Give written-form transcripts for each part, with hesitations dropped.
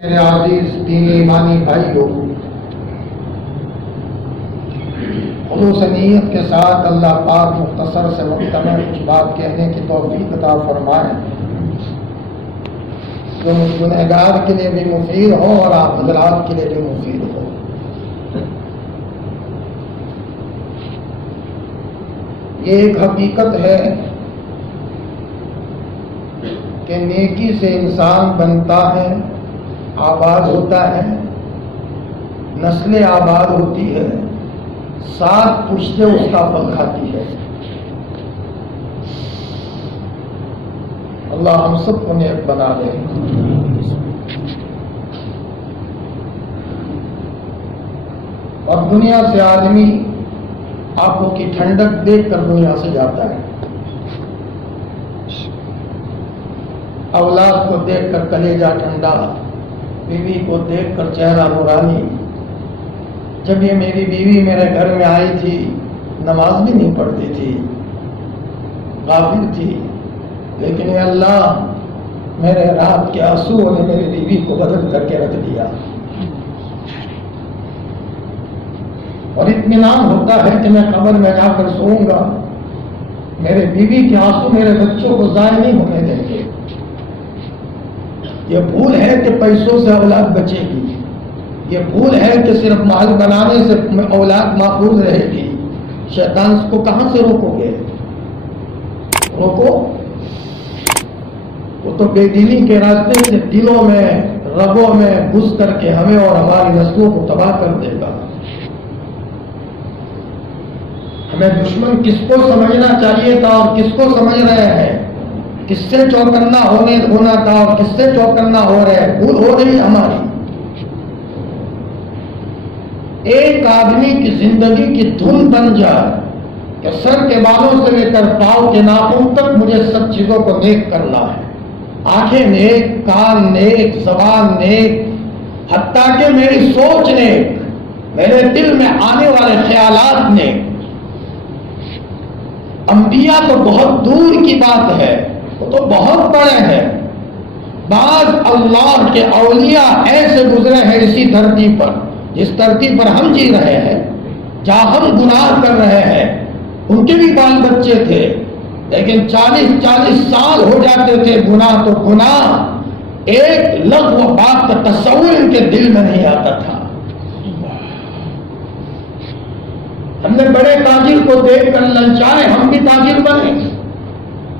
میرے عزیز دینی ایمانی بھائیوں، خلوص نیت کے ساتھ اللہ پاک مختصر سے مکتمل کچھ بات کہنے کی توفیق عطا فرمائے جو گنہگار کے لیے بھی مفید ہو اور آپ حضرات کے لیے بھی مفید ہو۔ یہ ایک حقیقت ہے کہ نیکی سے انسان بنتا ہے، آباد ہوتا ہے، نسلیں آباد ہوتی ہے، 7 پشتیں اس کا پھل کھاتی ہے۔ اللہ ہم سب کو نیک بنا دے۔ اور دنیا سے آدمی آنکھوں کی ٹھنڈک دیکھ کر دنیا سے جاتا ہے، اولاد کو دیکھ کر کلیجہ ٹھنڈا، بیوی کو دیکھ کر چہرہ نورانی۔ جب یہ میری بیوی میرے گھر میں آئی تھی، نماز بھی نہیں پڑھتی تھی، غافل تھی، لیکن اے اللہ میرے رات کے آنسوؤں نے میری بیوی کو بدل کر کے رکھ دیا۔ اور اطمینان ہوتا ہے کہ میں قبر میں جا کر سوؤں گا، میرے بیوی کے آنسو میرے بچوں کو ضائع نہیں ہونے دیں گے۔ یہ بھول ہے کہ پیسوں سے اولاد بچے گی، یہ بھول ہے کہ صرف مال بنانے سے اولاد محفوظ رہے گی۔ شیطان اس کو کہاں سے روکو گے؟ روکو وہ تو بے دینی کے راستے سے دلوں میں رگوں میں گھس کر کے ہمیں اور ہماری نسلوں کو تباہ کر دے گا۔ ہمیں دشمن کس کو سمجھنا چاہیے تھا اور کس کو سمجھ رہے ہیں، کس سے چوکنا ہونا تھا اور کس سے چوکنا ہو رہے ہیں، بھول ہو رہی ہماری۔ ایک آدمی کی زندگی کی دھن بن جائے کہ سر کے بالوں سے لے کر پاؤں کے ناخن تک مجھے سب چیزوں کو نیک کرنا ہے، آنکھیں نیک، کان نیک، زبان نیک، حتیٰ کہ میری سوچ نیک، میرے دل میں آنے والے خیالات نیک۔ انبیاء تو بہت دور کی بات ہے، وہ تو بہت بڑے ہیں۔ بعض اللہ کے اولیاء ایسے گزرے ہیں اسی دھرتی پر، جس دھرتی پر ہم جی رہے ہیں، جہاں ہم گناہ کر رہے ہیں، ان کے بھی بال بچے تھے، لیکن 40 سال ہو جاتے تھے گناہ تو گناہ ایک لغو بات کا تصور ان کے دل میں نہیں آتا تھا۔ ہم نے بڑے تاجر کو دیکھ کر للچائے ہم بھی تاجر بنے،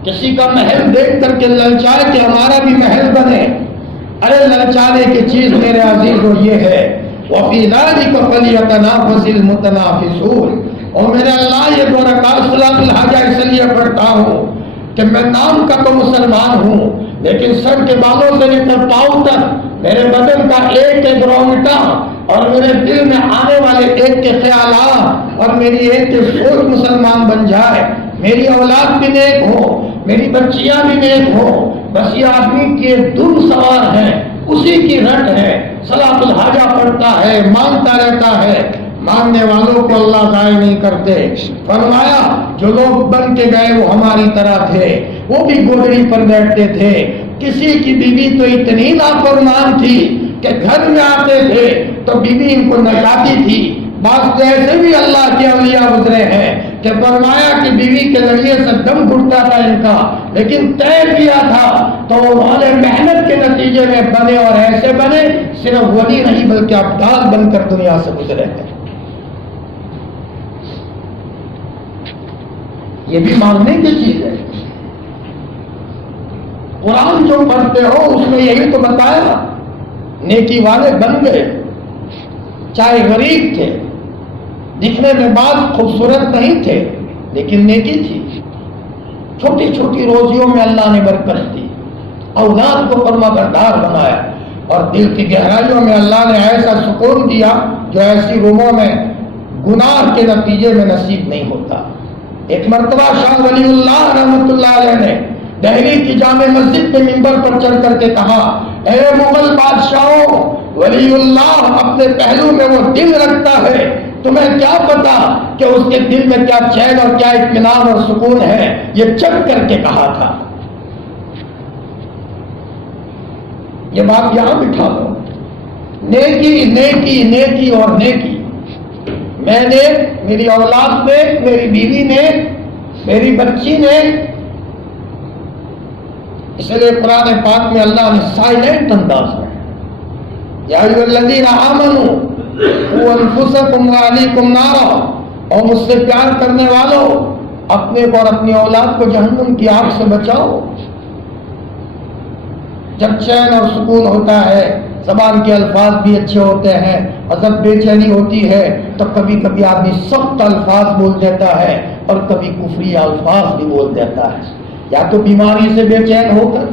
کسی کا محل دیکھ کر کے للچائے کہ ہمارا بھی محل بنے۔ ارے للچانے کی چیز میرے عزیزو یہ ہے، وَفِي ذَلِكَ فَلْيَتَنَافَسِ الْمُتَنَافِسُونَ۔ اور میرے اللہ یہ 2 رکعت صلاۃ الحاجہ اس لیے پڑھتا ہوں کہ میں نام کا تو مسلمان ہوں، لیکن سر کے بالوں سے لے کر پاؤں تک میرے بدن کا ایک ایک رومٹا اور میرے دل میں آنے والے ایک کے خیالات اور میری ایک کے سوچ مسلمان بن جائے، میری اولاد بھی نیک ہو، میری بچیاں بھی نیک ہو۔ بس یہ آدمی کی دھن سوار ہے، اسی کی رٹ ہے، صلاۃ الحاجہ پڑھتا ہے، مانگتا رہتا ہے، مانگنے والوں کو اللہ ضائع نہیں کرتے۔ فرمایا جو لوگ بن کے گئے وہ ہماری طرح تھے، وہ بھی گودڑی پر بیٹھتے تھے۔ کسی کی بیوی تو اتنی نافرمان تھی کہ گھر میں آتے تھے تو بیوی ان کو نچاتی تھی۔ بعض ایسے بھی اللہ کے اولیاء گزرے ہیں کہ فرمایا کہ بیوی کے ذریعے سے دم گھٹتا تھا ان کا، لیکن طے کیا تھا تو انہوں نے محنت کے نتیجے میں بنے، اور ایسے بنے صرف ولی نہیں بلکہ ابدال بن کر دنیا سے گزرے ہیں۔ یہ بھی مانگنے کی چیز ہے۔ قرآن جو پڑھتے ہو اس میں یہی تو بتایا، نیکی والے بن گئے، چاہے غریب تھے، دکھنے میں بعض خوبصورت نہیں تھے، لیکن نیکی تھی، چھوٹی چھوٹی روزیوں میں اللہ نے برکت دی، اولاد کو فرما بردار بنایا، اور دل کی گہرائیوں میں اللہ نے ایسا سکون دیا جو ایسی روموں میں گناہ کے نتیجے میں نصیب نہیں ہوتا۔ ایک مرتبہ شاہ ولی اللہ رحمۃ اللہ علیہ نے دہلی کی جامع مسجد کے منبر پر چڑھ کر کے کہا، اے مغل بادشاہوں، ولی اللہ اپنے پہلو میں وہ دل رکھتا ہے، تمہیں کیا پتا کہ اس کے دل میں کیا چین اور کیا اطمینان اور سکون ہے۔ یہ چڑھ کر کے کہا تھا۔ یہ بات یہاں بٹھا لو۔ نیکی نیکی نیکی اور نیکی. میں نے، میری اولاد نے، میری بیوی نے، میری بچی نے. اس لیے قرآن پاک میں اللہ نے سائلنٹ انداز میں یا ایھا الذین آمنوا قوا انفسکم واہلیکم نارا، اور مجھ سے پیار کرنے والوں اپنے کو اور اپنی اولاد کو جہنم کی آگ سے بچاؤ. جب چین اور سکون ہوتا ہے، زبان کے الفاظ بھی اچھے ہوتے ہیں، اور جب بے چینی ہوتی ہے تو کبھی کبھی آدمی سخت الفاظ بول دیتا ہے اور کبھی کفری الفاظ بھی بول دیتا ہے. یا تو بیماری سے بے چین ہو کر،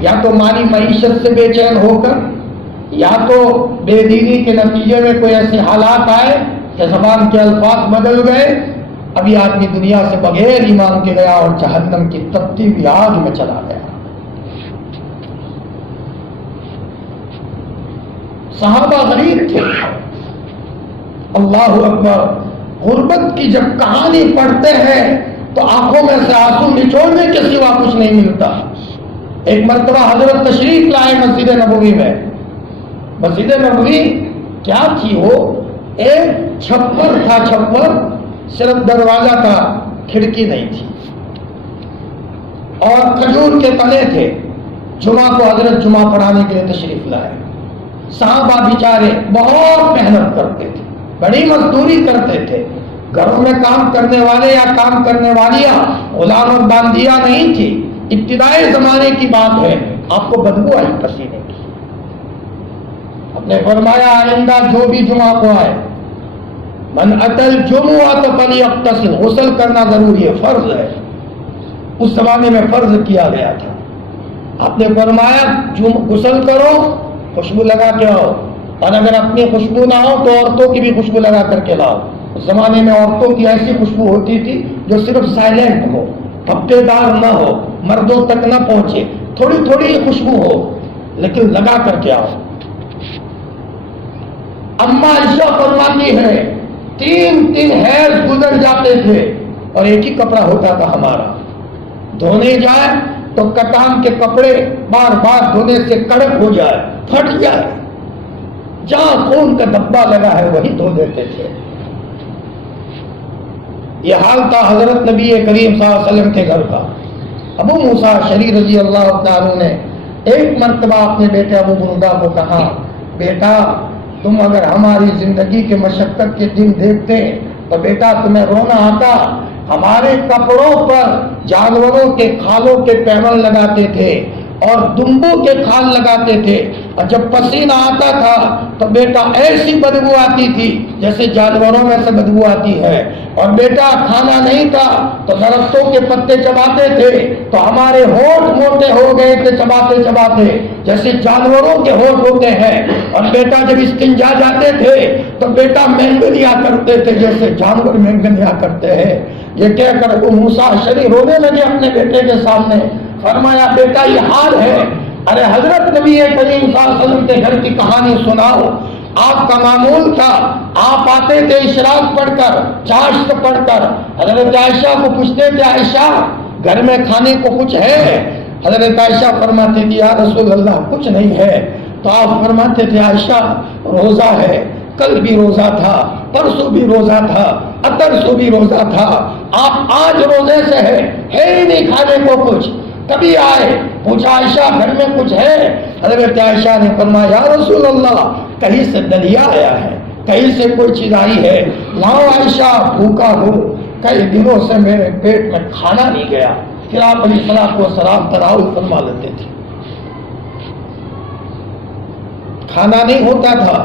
یا تو مالی معیشت سے بے چین ہو کر، یا تو بے دینی کے نتیجے میں کوئی ایسے حالات آئے کہ زبان کے الفاظ بدل گئے. ابھی آدمی دنیا سے بغیر ایمان کے گیا اور جہنم کی تپتی ہوئی آگ میں چلا گیا. صحابہ غریب تھے. اللہ اکبر. غربت کی جب کہانی پڑھتے ہیں تو آنکھوں میں سے آنسو نچوڑنے کے سوا کچھ نہیں ملتا. ایک مرتبہ حضرت تشریف لائے مسجد نبوی میں. مسجد نبوی کیا تھی؟ وہ ایک چھپر تھا، چھپر صرف دروازہ تھا، کھڑکی نہیں تھی، اور کھجور کے تنے تھے. جمعہ کو حضرت جمعہ پڑھانے کے لیے تشریف لائے. صحابہ بیچارے بہت محنت کرتے تھے، بڑی مزدوری کرتے تھے. گھروں میں کام کرنے والے یا کام کرنے والیاں غلام اور باندیاں نہیں تھی. ابتدائی زمانے کی بات ہے. آپ کو بدبو آئی پسینے کی. آپ نے فرمایا آئندہ جو بھی جمعہ کو آئے، من اتل جمعہ فلیغتسل، غسل کرنا ضروری ہے، فرض ہے. اس زمانے میں فرض کیا گیا تھا. آپ نے فرمایا غسل کرو، خوشبو لگا کے آؤ، اور اگر اپنی خوشبو نہ ہو تو عورتوں کی بھی خوشبو لگا کر کے لاؤ. اس زمانے میں عورتوں کی ایسی خوشبو ہوتی تھی جو صرف سائلنٹ ہو، پھپتے دار نہ ہو، مردوں تک نہ پہنچے، تھوڑی تھوڑی خوشبو ہو لیکن لگا کر کے آؤ. اماں عائشہ فرماتی ہے 3 حیض گزر جاتے تھے اور ایک ہی کپڑا ہوتا تھا ہمارا. دھونے جائے تو کتان کے کپڑے بار بار دھونے سے کڑک ہو جائے، پھٹ جائے، جہاں خون کا دبا لگا ہے وہی دھو دیتے تھے. یہ حال تھا حضرت نبی کریم صلی اللہ علیہ وسلم کے گھر کا. ابو موسیٰ اشعری رضی اللہ تعالیٰ نے ایک مرتبہ اپنے بیٹے ابو بردہ کو کہا، بیٹا تم اگر ہماری زندگی کے مشقت کے دن دیکھتے تو بیٹا تمہیں رونا آتا. ہمارے کپڑوں پر جانوروں کے کھالوں کے پیمن لگاتے تھے اور دمبوں کے کھال لگاتے تھے، اور جب پسینہ آتا تھا تو بیٹا ایسی بدبو آتی تھی جیسے جانوروں میں سے بدبو آتی ہے. اور بیٹا کھانا نہیں تھا تو درختوں کے پتے چباتے تھے تو ہمارے ہونٹ موٹے ہو گئے تھے چباتے چباتے جیسے جانوروں کے ہونٹ ہوتے ہیں. اور بیٹا جب استنجا جاتے تھے تو بیٹا مینگنیا کرتے تھے جیسے جانور مینگنیا کرتے ہیں. یہ کہہ کر ابو موسیٰ اشعری رونے لگے اپنے بیٹے کے سامنے. فرمایا بیٹا یہ حال ہے. ارے حضرت نبی کریم صلی اللہ علیہ وسلم کے گھر کی کہانی سناؤ. آپ کا معمول تھا، آپ آتے تھے اشراق پڑھ کر، چاشت پڑھ کر، حضرت عائشہ کو پوچھتے تھے عائشہ گھر میں کھانے کو کچھ ہے؟ حضرت عائشہ فرماتی تھی یا رسول اللہ کچھ نہیں ہے. تو آپ فرماتے تھے عائشہ روزہ ہے، کل بھی روزہ تھا، پرسوں بھی روزہ تھا، اترسوں بھی روزہ تھا، آپ آج روزے سے ہے ہی نہیں کھانے کو کچھ. کبھی آئے پوچھا عائشہ گھر میں کچھ ہے؟ حضرت عائشہ نے فرمایا یا رسول اللہ کہیں سے دلیا آیا ہے، کہیں سے کوئی چیز آئی ہے، لاؤ عائشہ بھوکا ہو، کئی دنوں سے میرے پیٹ میں کھانا نہیں گیا. پھر آپ علیہ الصلوۃ والسلام تناول فرما لیتے تھے. کھانا نہیں ہوتا تھا،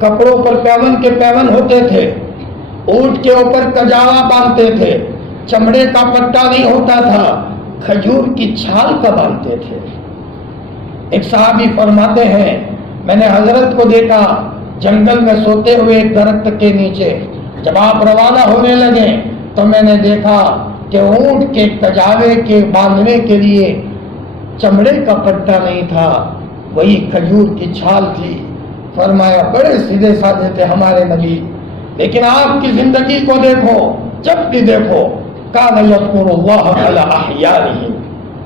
کپڑوں پر پیون کے پیون ہوتے تھے، اونٹ کے اوپر کجاوا باندھتے تھے، چمڑے کا پٹا نہیں ہوتا تھا، کھجور کی چھال کا باندھتے تھے. ایک صحابی فرماتے ہیں میں نے حضرت کو دیکھا جنگل میں سوتے ہوئے ایک درخت کے نیچے. جب آپ روانہ ہونے لگے تو میں نے دیکھا کہ اونٹ کے کجاوے کے باندھنے کے لیے چمڑے کا پٹا نہیں تھا، وہی کھجور کی چھال تھی. فرمایا بڑے سیدھے سادے تھے ہمارے نبی، لیکن آپ کی زندگی کو دیکھو، جب بھی دیکھو کان یذکر اللہ علی احیانہ،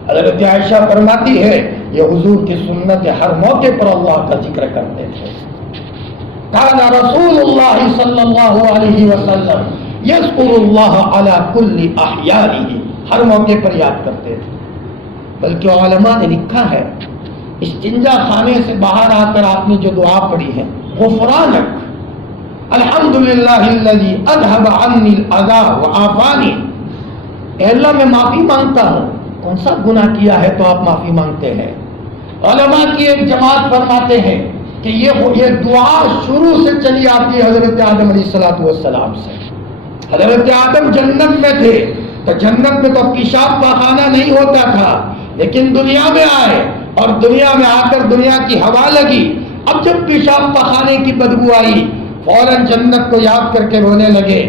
حضرت عائشہ فرماتی ہے یہ حضور کی سنت ہے، ہر موقع پر اللہ کا ذکر کرتے تھے. کان رسول اللہ صلی اللہ علیہ وسلم یذکر اللہ علی کل احیانہ، ہر موقع پر یاد کرتے تھے. بلکہ علماء نے لکھا ہے استنجا خانے سے باہر آ کر آپ نے جو دعا پڑھی ہے غفرانک الحمدللہ الذی اذھب عنی الاذی وعافانی، اے اللہ میں معافی مانگتا ہوں. کون سا گناہ کیا ہے تو آپ معافی مانگتے ہیں؟ علماء کی ایک جماعت فرماتے ہیں کہ یہ دعا شروع سے چلی آتی ہے حضرت آدم علیہ السلام سے. حضرت آدم جنت میں تھے تو جنت میں تو پیشاب پاخانہ نہیں ہوتا تھا، لیکن دنیا میں آئے اور دنیا میں آ کر دنیا کی ہوا لگی. اب جب پیشاب پاخانے کی بدبو آئی فوراً جنت کو یاد کر کے رونے لگے.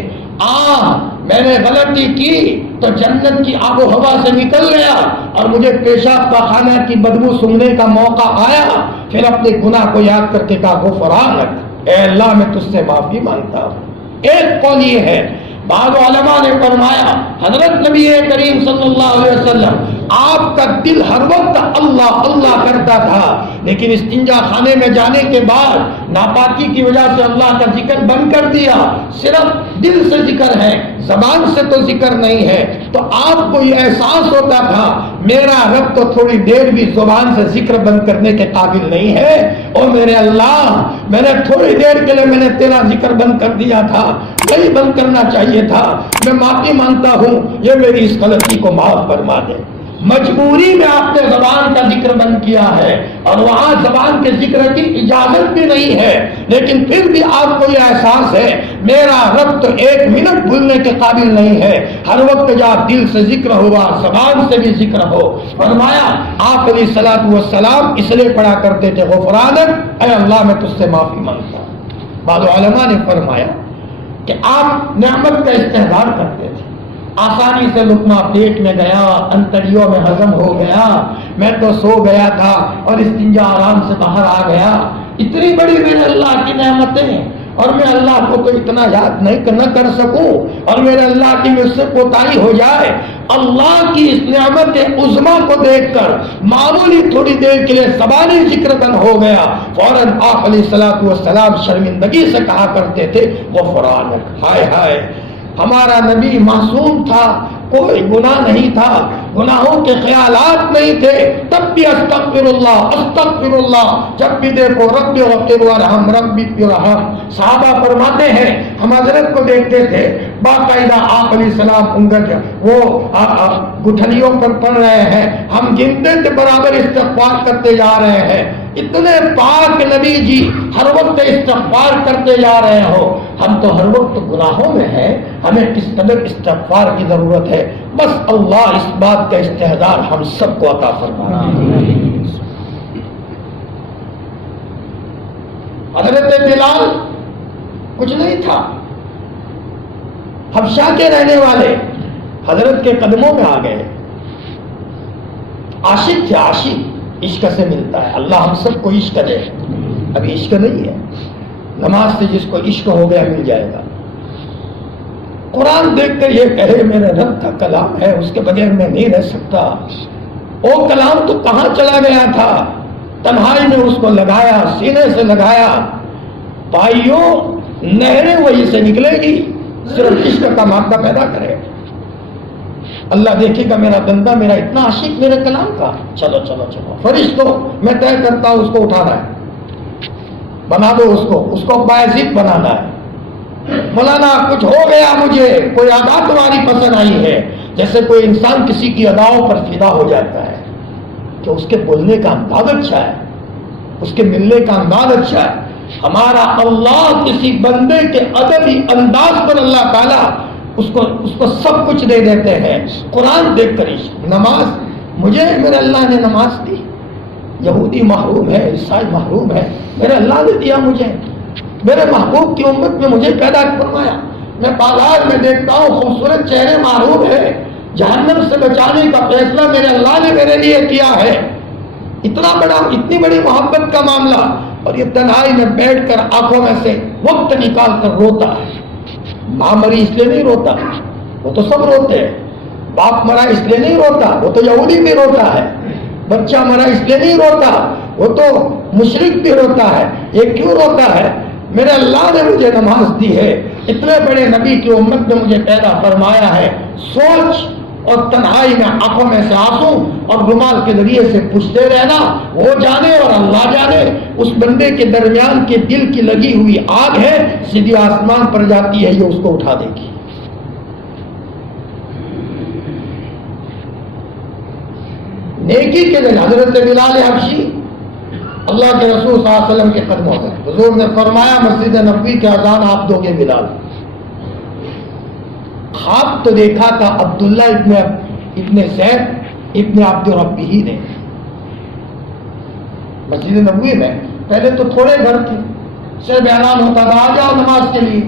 میں نے غلطی کی تو جنت کی آب و ہوا سے نکل گیا اور مجھے پیشاب پاخانہ کی بدبو سننے کا موقع آیا. پھر اپنے گناہ کو یاد کر کے کہا غفرانک، اے اللہ میں تجھ سے معافی مانگتا ہوں. ایک قول یہ ہے. بعض علماء نے فرمایا حضرت نبی کریم صلی اللہ علیہ وسلم آپ کا دل ہر وقت اللہ اللہ کرتا تھا، لیکن استنجا خانے میں جانے کے بعد ناپاکی کی وجہ سے اللہ کا ذکر بند کر دیا. صرف دل سے ذکر ہے، زبان سے تو ذکر نہیں ہے. تو آپ کو یہ احساس ہوتا تھا میرا رب تو تھوڑی دیر بھی زبان سے ذکر بند کرنے کے قابل نہیں ہے. اور میرے اللہ میں نے تھوڑی دیر کے لیے میں نے تیرا ذکر بند کر دیا تھا، نہیں بند کرنا چاہیے تھا. میں معافی مانگتا ہوں، یہ میری اس غلطی کو معاف فرما دے. مجبوری میں آپ نے زبان کا ذکر بند کیا ہے اور وہاں زبان کے ذکر کی اجازت بھی نہیں ہے، لیکن پھر بھی آپ کو یہ احساس ہے میرا رب تو ایک منٹ بھولنے کے قابل نہیں ہے. ہر وقت جب دل سے ذکر ہوا زبان سے بھی ذکر ہو. فرمایا آپ علیہ الصلوۃ والسلام اس لیے پڑھا کرتے تھے غفرانک، اے اللہ میں تجھ سے معافی مانگتا ہوں. بعض علماء نے فرمایا کہ آپ نعمت کا استحضار کرتے تھے. آسانی سے لقمہ پیٹ میں گیا، انتڑیوں میں ہضم ہو گیا، میں تو سو گیا تھا اور استنجا آرام سے باہر آ گیا. اتنی بڑی میرے اللہ کی نعمتیں اور میں اللہ کو تو اتنا یاد نہ کر سکوں اور میرے اللہ کی مجھ سے کوتاہی ہو جائے. اللہ کی اس نعمت عظما کو دیکھ کر معمولی تھوڑی دیر کے لیے زبانی ذکر بند ہو گیا. فوراً آپ علیہ الصلوۃ والسلام شرمندگی سے کہا کرتے تھے غفرانک. ہائے ہائے، ہمارا نبی معصوم تھا، کوئی گناہ نہیں تھا، گناہوں کے خیالات نہیں تھے، تب بھی استغفر اللہ جب بھی دیکھو رب اغفر وارحم رب ارحم. صحابہ فرماتے ہیں ہم حضرت کو دیکھتے تھے باقاعدہ آپ علیہ السلام انگل وہ گٹھلیوں پر پڑھ رہے ہیں، ہم گنتے تھے برابر استغفار کرتے جا رہے ہیں. اتنے پاک نبی جی ہر وقت استغفار کرتے جا رہے ہو، ہم تو ہر وقت گناہوں میں ہیں، ہمیں کس قدر استغفار کی ضرورت ہے. بس اللہ اس بات کا استحضار ہم سب کو عطا فرمائے. حضرت بلال کچھ نہیں تھا، حبشہ کے رہنے والے حضرت کے قدموں میں آ گئے. عاشق تھے، عاشق عشق سے ملتا ہے. اللہ ہم سب کو عشق دے. ابھی عشق نہیں ہے، نماز سے جس کو عشق ہو گیا مل جائے گا. قرآن دیکھ کر یہ کہے میرے رب کا کلام ہے، اس کے بغیر میں نہیں رہ سکتا. وہ کلام تو کہاں چلا گیا تھا، تنہائی میں اس کو لگایا، سینے سے لگایا. بھائیوں نہریں وہی سے نکلے گی، صرف عشق کا مادہ پیدا کرے. اللہ دیکھے گا میرا بندہ میرا اتنا عاشق میرے کلام کا. چلو چلو چلو فرشتوں میں طے کرتا ہوں اس کو اٹھانا ہے، بنا دو اس کو باعزت بنانا ہے. مولانا کچھ ہو گیا، مجھے کوئی ادا تمہاری پسند آئی ہے. جیسے کوئی انسان کسی کی اداؤں پر فدا ہو جاتا ہے کہ اس کے بولنے کا انداز اچھا ہے، اس کے ملنے کا انداز اچھا ہے. ہمارا اللہ کسی بندے کے ادبی انداز پر اللہ تعالیٰ اس کو سب کچھ دے دیتے ہیں. قرآن دیکھ کر نماز، مجھے میرے اللہ نے نماز دی. یہودی محروم ہے، عیسائی محروم ہے، میرے اللہ نے دیا مجھے. میرے محبوب کی امت میں مجھے پیدا فرمایا. میں بازار میں دیکھتا ہوں خوبصورت چہرے محروم ہے، جہنم سے بچانے کا فیصلہ میرے اللہ نے میرے لیے کیا ہے. اتنی بڑی محبت کا معاملہ، اور یہ تنہائی میں بیٹھ کر آنکھوں میں سے وقت نکال کر روتا ہے. ماں مری اس لیے نہیں روتا، وہ تو سب روتے ہیں. باپ مرا اس لیے نہیں روتا، وہ تو یہودی بھی روتا ہے. بچہ مرا اس لیے نہیں روتا، وہ تو مشرک بھی روتا ہے. یہ کیوں روتا ہے؟ میرے اللہ نے مجھے نماز دی ہے، اتنے بڑے نبی کی امت نے مجھے پیدا فرمایا ہے. سوچ اور تنہائی میں آنکھوں میں سے آنسو اور رومال کے ذریعے سے پوچھتے رہنا، وہ جانے اور اللہ جانے. اس بندے کے درمیان کے دل کی لگی ہوئی آگ ہے، سیدھی آسمان پر جاتی ہے، یہ اس کو اٹھا دے گی. نیکی کے لیے حضرت بلال حبشی اللہ کے رسول صلی اللہ علیہ وسلم کے قدموں میں، حضور نے فرمایا مسجد نبوی کے اذان آپ دو گے بلال. خواب تو دیکھا تھا عبداللہ ابن زید ابن عبد ربی نے. مسجد نبوی میں پہلے تو تھوڑے گھر تھے، صرف اعلان ہوتا تھا آ جاؤ نماز کے لیے.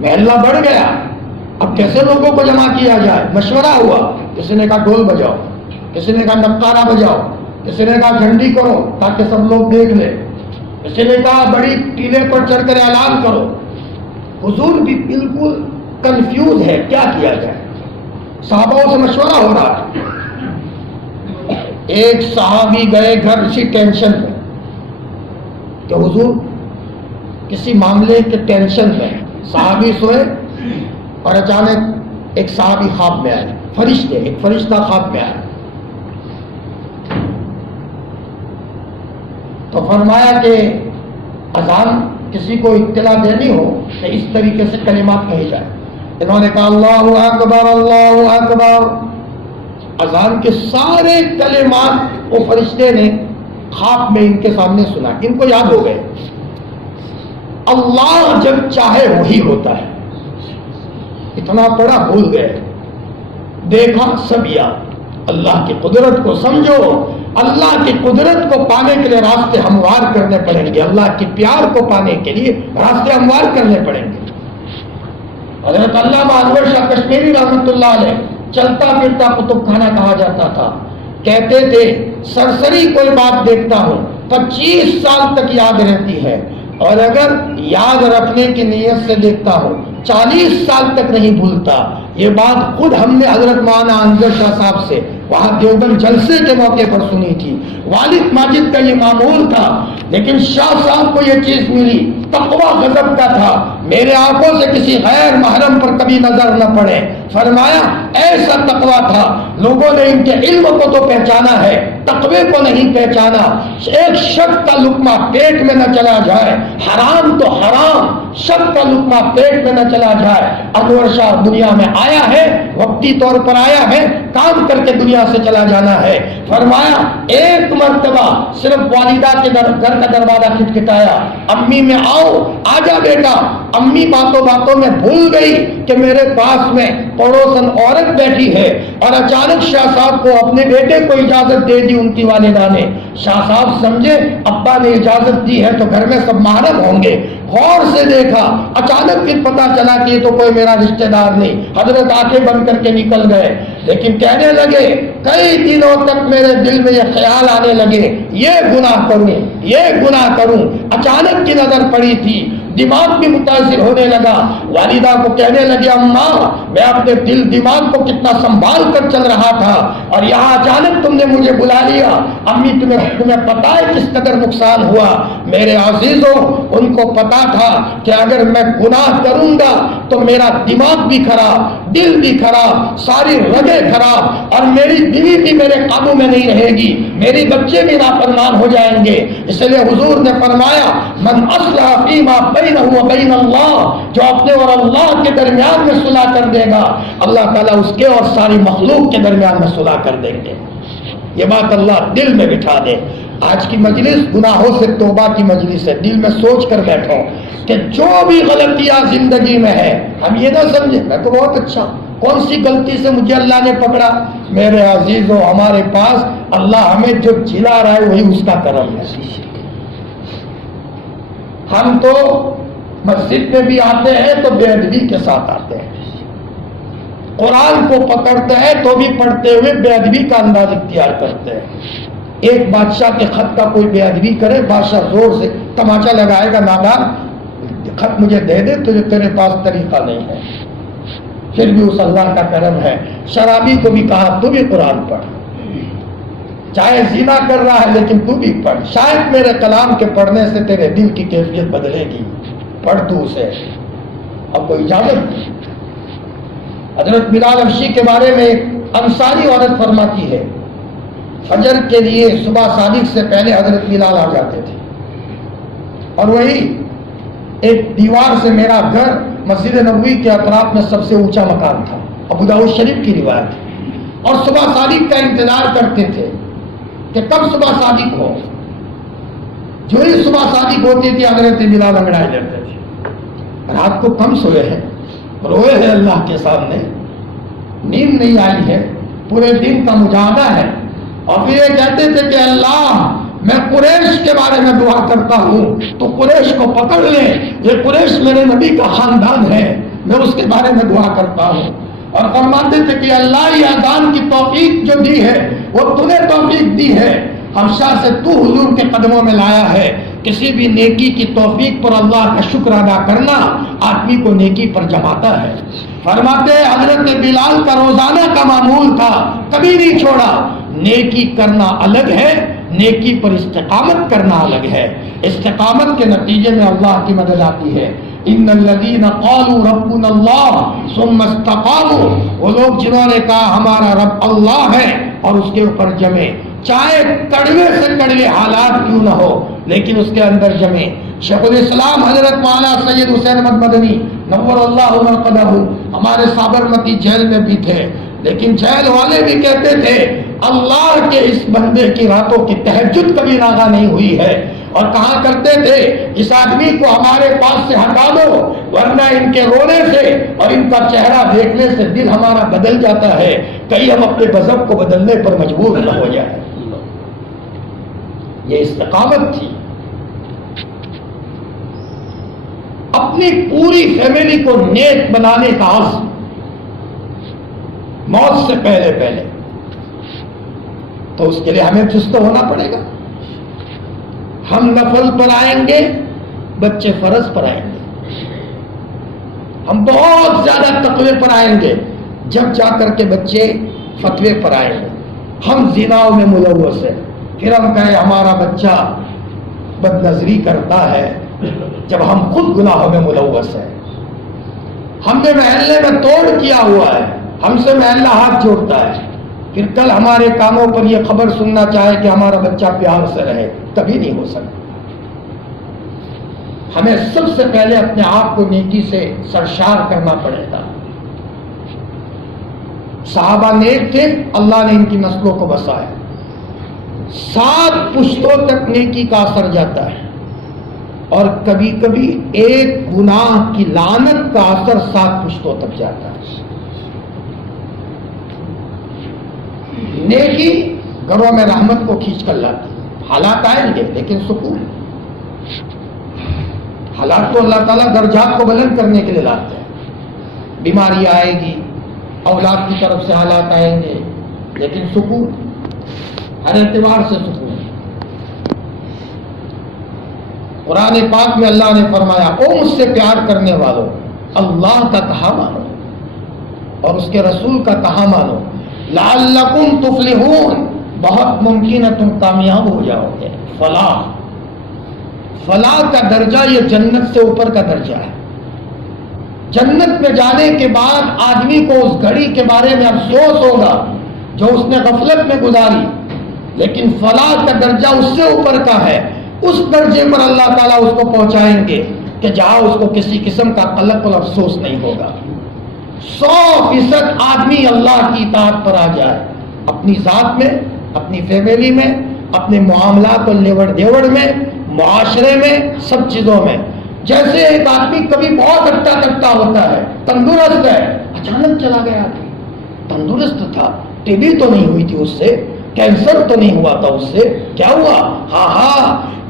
محلہ بڑھ گیا، اب کیسے لوگوں کو جمع کیا جائے؟ مشورہ ہوا، کسی نے کہا ڈھول بجاؤ، کسی نے کہا نقارہ بجاؤ، کسی نے کہا جھنڈی کرو تاکہ سب لوگ دیکھ لیں، کسی نے کہا بڑی ٹیلے پر چڑھ کر اعلان کرو. حضور بھی بالکل کنفیوز ہے کیا کیا جائے. صحابوں سے مشورہ ہو رہا ہے. ایک صحابی گئے گھر اسی ٹینشن میں کہ حضور کسی معاملے کے ٹینشن میں. صحابی سوئے اور اچانک ایک صحابی خواب میں آئے، ایک فرشتہ خواب میں آیا تو فرمایا کہ اذان کسی کو اطلاع دینی ہو تو اس طریقے سے کلمات کہے جائے. انہوں نے کہا اللہ اکبر اللہ اکبر. اذان کے سارے کلمات وہ فرشتے نے خواب میں ان کے سامنے سنا، ان کو یاد ہو گئے. اللہ جب چاہے وہی ہوتا ہے، اتنا پڑا بھول گئے. دیکھا سب یاد. اللہ کی قدرت کو سمجھو، اللہ کی قدرت کو پانے کے لیے راستے ہموار کرنے پڑیں گے، اللہ کے پیار کو پانے کے لیے راستے ہموار کرنے پڑیں گے. حضرت علامہ انور شاہ کشمیری رحمۃ اللہ علیہ چلتا پھرتا کتب خانہ کہا جاتا تھا. کہتے تھے سرسری کوئی بات دیکھتا ہوں 25 سال تک یاد رہتی ہے، اور اگر یاد رکھنے کی نیت سے دیکھتا ہوں 40 سال تک نہیں بھولتا. یہ بات خود ہم نے حضرت مولانا انور شاہ صاحب سے وہاں دیوبند جلسے کے موقع پر سنی تھی. والد ماجد کا یہ معمول تھا، لیکن شاہ صاحب کو یہ چیز ملی، تقویٰ غضب کا تھا، میرے آنکھوں سے کسی غیر محرم پر کبھی نظر نہ پڑے. فرمایا ایسا تقویٰ تھا، لوگوں نے ان کے علم کو تو پہچانا ہے، تقوی کو نہیں پہچانا. ایک شک کا لقمہ پیٹ میں نہ چلا جائے، حرام تو حرام، شک کا لقمہ پیٹ میں نہ چلا جائے. انور شاہ دنیا میں آیا ہے، وقتی طور پر آیا ہے، کام کر کے دنیا سے چلا جانا ہے. فرمایا ایک مرتبہ صرف والدہ کے گھر کا دروازہ کھٹکھٹایا، امی میں آؤ، آجا بیٹا. امی باتوں باتوں میں بھول گئی کہ میرے پاس میں پڑوسن عورت بیٹھی ہے، اور اچانک شاہ صاحب کو اپنے بیٹے کو اجازت دے دی ان کی والدہ نے. شاہ صاحب سمجھے ابا نے اجازت دی ہے تو گھر میں سب محرم ہوں گے. غور سے دیکھا، اچانک پھر پتا چلا کہ یہ تو کوئی میرا رشتہ دار نہیں. حضرت آنکھیں بند کر کے نکل گئے، لیکن کہنے لگے کئی دنوں تک میرے دل میں یہ خیال آنے لگے یہ گناہ کروں، یہ گناہ کروں. اچانک کی نظر پڑی تھی، دماغ بھی متاثر ہونے لگا. والدہ کو کہنے لگی اماں میں اپنے دل دماغ کو کتنا سنبھال کر چل رہا تھا، اور یہاں اچانک تم نے مجھے بلا لیا. امی تمہیں پتا ہے کس قدر نقصان ہوا. میرے عزیزوں ان کو پتا تھا کہ اگر میں گناہ کروں گا تو میرا دماغ بھی خراب، دل بھی خراب، ساری رگیں خراب، اور میری بیوی بھی میرے قابو میں نہیں رہے گی، میرے بچے بھی نافرمان ہو جائیں گے. اس لیے حضور نے فرمایا من اصلح فیما بینہ و بین اللہ، جو اپنے اور اللہ کے درمیان میں صلح کر دے گا، اللہ تعالیٰ اس کے اور ساری مخلوق کے درمیان میں صلح کر دیں گے. یہ بات اللہ دل میں بٹھا دے. آج کی مجلس گناہوں سے توبہ کی مجلس ہے. دل میں سوچ کر بیٹھو کہ جو بھی غلطیاں زندگی میں ہے، ہم یہ نہ سمجھیں میں تو بہت اچھا، کون سی غلطی سے مجھے اللہ نے پکڑا. میرے عزیزوں ہمارے پاس اللہ ہمیں جو جلا رہا ہے وہی اس کا کرم ہے. ہم تو مسجد میں بھی آتے ہیں تو بے ادبی کے ساتھ آتے ہیں، قرآن کو پکڑتے ہیں تو بھی پڑھتے ہوئے بے ادبی کا انداز اختیار کرتے ہیں. ایک بادشاہ کے خط کا کوئی بے ادبی کرے، بادشاہ زور سے تماچا لگائے گا، نادان خط مجھے دے دے، تجھے تیرے پاس طریقہ نہیں ہے. پھر بھی اس اللہ کا کرم ہے، شرابی کو بھی کہا تو بھی قرآن پڑھ، چاہے زنا کر رہا ہے لیکن تو بھی پڑھ، شاید میرے کلام کے پڑھنے سے تیرے دل کی کیفیت بدلے گی، پڑھ تو اسے۔ اب کوئی اجازت؟ حضرت بلال حبشی کے بارے میں ایک انصاری عورت فرماتی ہے، فجر کے لیے صبح صادق سے پہلے حضرت بلال آ جاتے تھے، اور وہی ایک دیوار سے میرا گھر مسجد نبوی کے اطراف میں سب سے اونچا مکان تھا، ابو داؤد شریف کی روایت ہے، اور صبح صادق کا انتظار کرتے تھے کہ کب صبح صادق ہو۔ جو ہی صبح صادق ہوتی تھی حضرت بلال انگڑائے لیتے تھے، رات کو کم سوئے ہیں، روئے ہیں اللہ کے سامنے، نیند نہیں آئی ہے، پورے دن کا مجاہدہ ہے، اور پھر یہ کہتے تھے کہ اللہ میں قریش کے بارے میں دعا کرتا ہوں تو قریش کو پکڑ لے، یہ قریش میرے نبی کا خاندان ہے، میں اس کے بارے میں دعا کرتا ہوں۔ اور فرماتے تھے کہ اللہ یہ اذان کی توفیق جو دی ہے وہ تو نے توفیق دی ہے، ہمیشہ سے تو حضور کے قدموں میں لایا ہے، کسی بھی نیکی کی توفیق پر اللہ کا شکر ادا کرنا آدمی کو نیکی پر جماتا ہے۔ فرماتے حضرت بلال کا روزانہ کا معمول تھا، کبھی نہیں چھوڑا، نیکی کرنا الگ ہے، نیکی پر استقامت کرنا الگ ہے، استقامت کے نتیجے میں اللہ کی مدد آتی ہے۔ ان الذین قالوا ربنا اللہ ثم استقاموا، وہ لوگ جنہوں نے کہا ہمارا رب اللہ ہے اور اس کے اوپر جمے، چاہے کڑوے سے کڑوے حالات کیوں نہ ہو لیکن اس کے اندر جمے۔ شیخ الاسلام حضرت مولانا سید حسین احمد مدنی نور اللہ مرقدہ ہمارے سابرمتی جیل میں بھی تھے، لیکن جیل والے بھی کہتے تھے اللہ کے اس بندے کی راتوں کی تہجد کبھی ناغا نہیں ہوئی ہے، اور کہا کرتے تھے اس آدمی کو ہمارے پاس سے ہٹا دو ورنہ ان کے رونے سے اور ان کا چہرہ دیکھنے سے دل ہمارا بدل جاتا ہے، کہیں ہم اپنے مذہب کو بدلنے پر مجبور نہ ہو جائے۔ یہ استقامت تھی، اپنی پوری فیملی کو نیک بنانے کا عزم موت سے پہلے پہلے، تو اس کے لیے ہمیں چست ہونا پڑے گا۔ ہم نفل پر آئیں گے، بچے فرض پر آئیں گے، ہم بہت زیادہ تقوی پر آئیں گے، جب جا کر کے بچے فتوے پر آئیں گے۔ ہم زناؤں میں ملوث ہیں، پھر ہم کہیں ہمارا بچہ بد نظری کرتا ہے، جب ہم خود گناہوں میں ملوث ہیں۔ ہم نے محلے میں توڑ کیا ہوا ہے، ہم سے محلہ ہاتھ جوڑتا ہے، پھر کل ہمارے کاموں پر یہ خبر سننا چاہے کہ ہمارا بچہ پیار سے رہے، کبھی نہیں ہو سکتا۔ ہمیں سب سے پہلے اپنے آپ کو نیکی سے سرشار کرنا پڑے گا۔ صحابہ نیک تھے، اللہ نے ان کی نسلوں کو بسایا، 7 پشتوں تک نیکی کا اثر جاتا ہے، اور کبھی کبھی ایک گناہ کی لعنت کا اثر 7 پشتوں تک جاتا ہے۔ نیکی گھروں میں رحمت کو کھینچ کر لاتی ہے، حالات آئیں گے لیکن سکون، حالات تو اللہ تعالیٰ درجات کو بلند کرنے کے لیے لاتے ہیں، بیماری آئے گی، اولاد کی طرف سے حالات آئیں گے، لیکن سکون، ہر اعتبار سے سکون۔ قرآن پاک میں اللہ نے فرمایا او مجھ سے پیار کرنے والوں، اللہ کا کہا مانو اور اس کے رسول کا کہا مانو، لعلکم تفلحون، بہت ممکن ہے تم کامیاب ہو جاؤ گے۔ فلاح، فلاح کا درجہ یہ جنت سے اوپر کا درجہ ہے۔ جنت میں جانے کے بعد آدمی کو اس گھڑی کے بارے میں افسوس ہوگا جو اس نے غفلت میں گزاری، لیکن فلاح کا درجہ اس سے اوپر کا ہے، اس درجے پر اللہ تعالیٰ اس کو پہنچائیں گے کہ جہاں اس کو کسی قسم کا قلق اور افسوس نہیں ہوگا۔ 100% آدمی اللہ کی اطاعت پر آ جائے، اپنی ذات میں، اپنی فیملی میں، اپنے معاملات اور لیوڑ دیوڑ میں، معاشرے میں، سب چیزوں میں۔ جیسے ایک آدمی کبھی بہت ہٹا کٹا ہوتا ہے، تندرست ہے، اچانک چلا گیا، تندرست تھا، ٹی بی تو نہیں ہوئی تھی اس سے، کینسر تو نہیں ہوا تھا اس سے، کیا ہوا؟ ہاں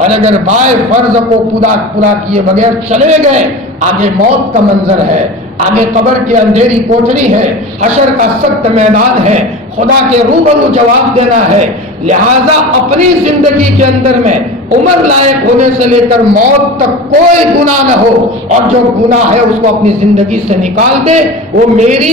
اور اگر بائے فرض کو پورا کیے بغیر چلے گئے، آگے موت کا منظر ہے، آگے قبر کی اندھیری کوٹری ہے، حشر کا سخت میدان ہے، خدا کے روبرو جواب دینا ہے۔ لہذا اپنی زندگی کے اندر میں عمر لائق ہونے سے لے کر موت تک کوئی گناہ نہ ہو، اور جو گناہ ہے اس کو اپنی زندگی سے نکال دے۔ وہ میری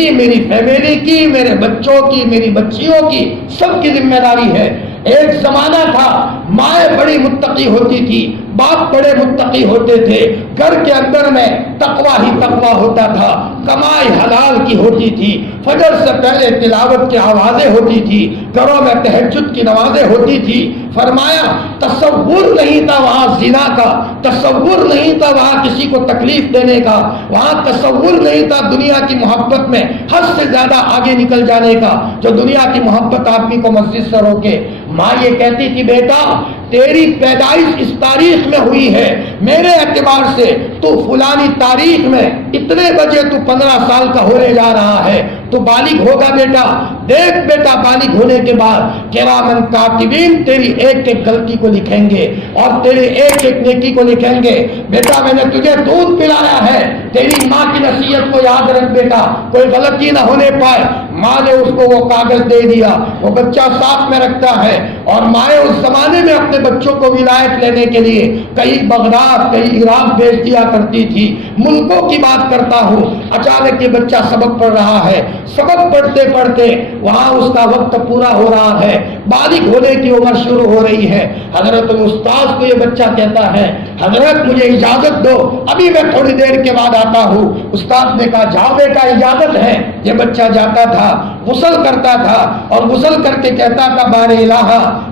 فیملی کی، میرے بچوں کی، میری بچیوں کی، سب کی ذمہ داری ہے۔ ایک زمانہ تھا مائیں بڑی متقی ہوتی تھی، باپ بڑے متقی ہوتے تھے، گھر کے اندر میں تقویٰ ہی تقویٰ ہوتا تھا، کمائی حلال کی ہوتی تھی، فجر سے پہلے تلاوت کی آوازیں ہوتی تھی، گھروں میں تہجد کی نمازیں ہوتی تھی۔ فرمایا تصور نہیں تھا وہاں زنا کا، تصور نہیں تھا وہاں کسی کو تکلیف دینے کا، وہاں تصور نہیں تھا دنیا کی محبت میں حد سے زیادہ آگے نکل جانے کا، جو دنیا کی محبت آدمی کو مسجد سے روکے۔ ماں یہ کہتی تھی بیٹا تیری پیدائش اس تاریخ میں ہوئی ہے، میرے اعتبار سے تو فلانی تاریخ میں اتنے بجے تو 15 سال کا ہونے جا رہا ہے، تو بالغ ہوگا بیٹا، دیکھ بیٹا بالغ ہونے کے بعد کرامن کاتبین تیری ایک ایک غلطی کو لکھیں گے اور تیری ایک ایک نیکی کو لکھیں گے۔ بیٹا میں نے تجھے دودھ پلایا ہے، تیری ماں کی نصیحت کو یاد رکھ بیٹا، کوئی غلطی نہ ہونے پائے۔ ماں نے اس کو وہ کاغذ دے دیا، وہ بچہ ساتھ میں رکھتا ہے، اور مائیں اس زمانے میں اپنے بچوں کو ولایت لینے کے لیے کئی بغداد کئی عراق بھیج دیا کرتی تھی۔ ملکوں کی بات کرتا ہوں، اچانک یہ بچہ سبق پڑھ رہا ہے، سبق پڑھتے پڑھتے وہاں اس کا وقت پورا ہو رہا ہے، بالغ ہونے کی عمر شروع ہو رہی ہے۔ حضرت استاذ کو یہ بچہ کہتا ہے حضرت مجھے اجازت دو، ابھی میں تھوڑی دیر کے بعد آتا ہوں۔ استاد نے کہا جاؤ بیٹا اجازت ہے۔ یہ بچہ جاتا تھا، غسل کرتا تھا، اور غسل کر کے کہتا تھا بار الہ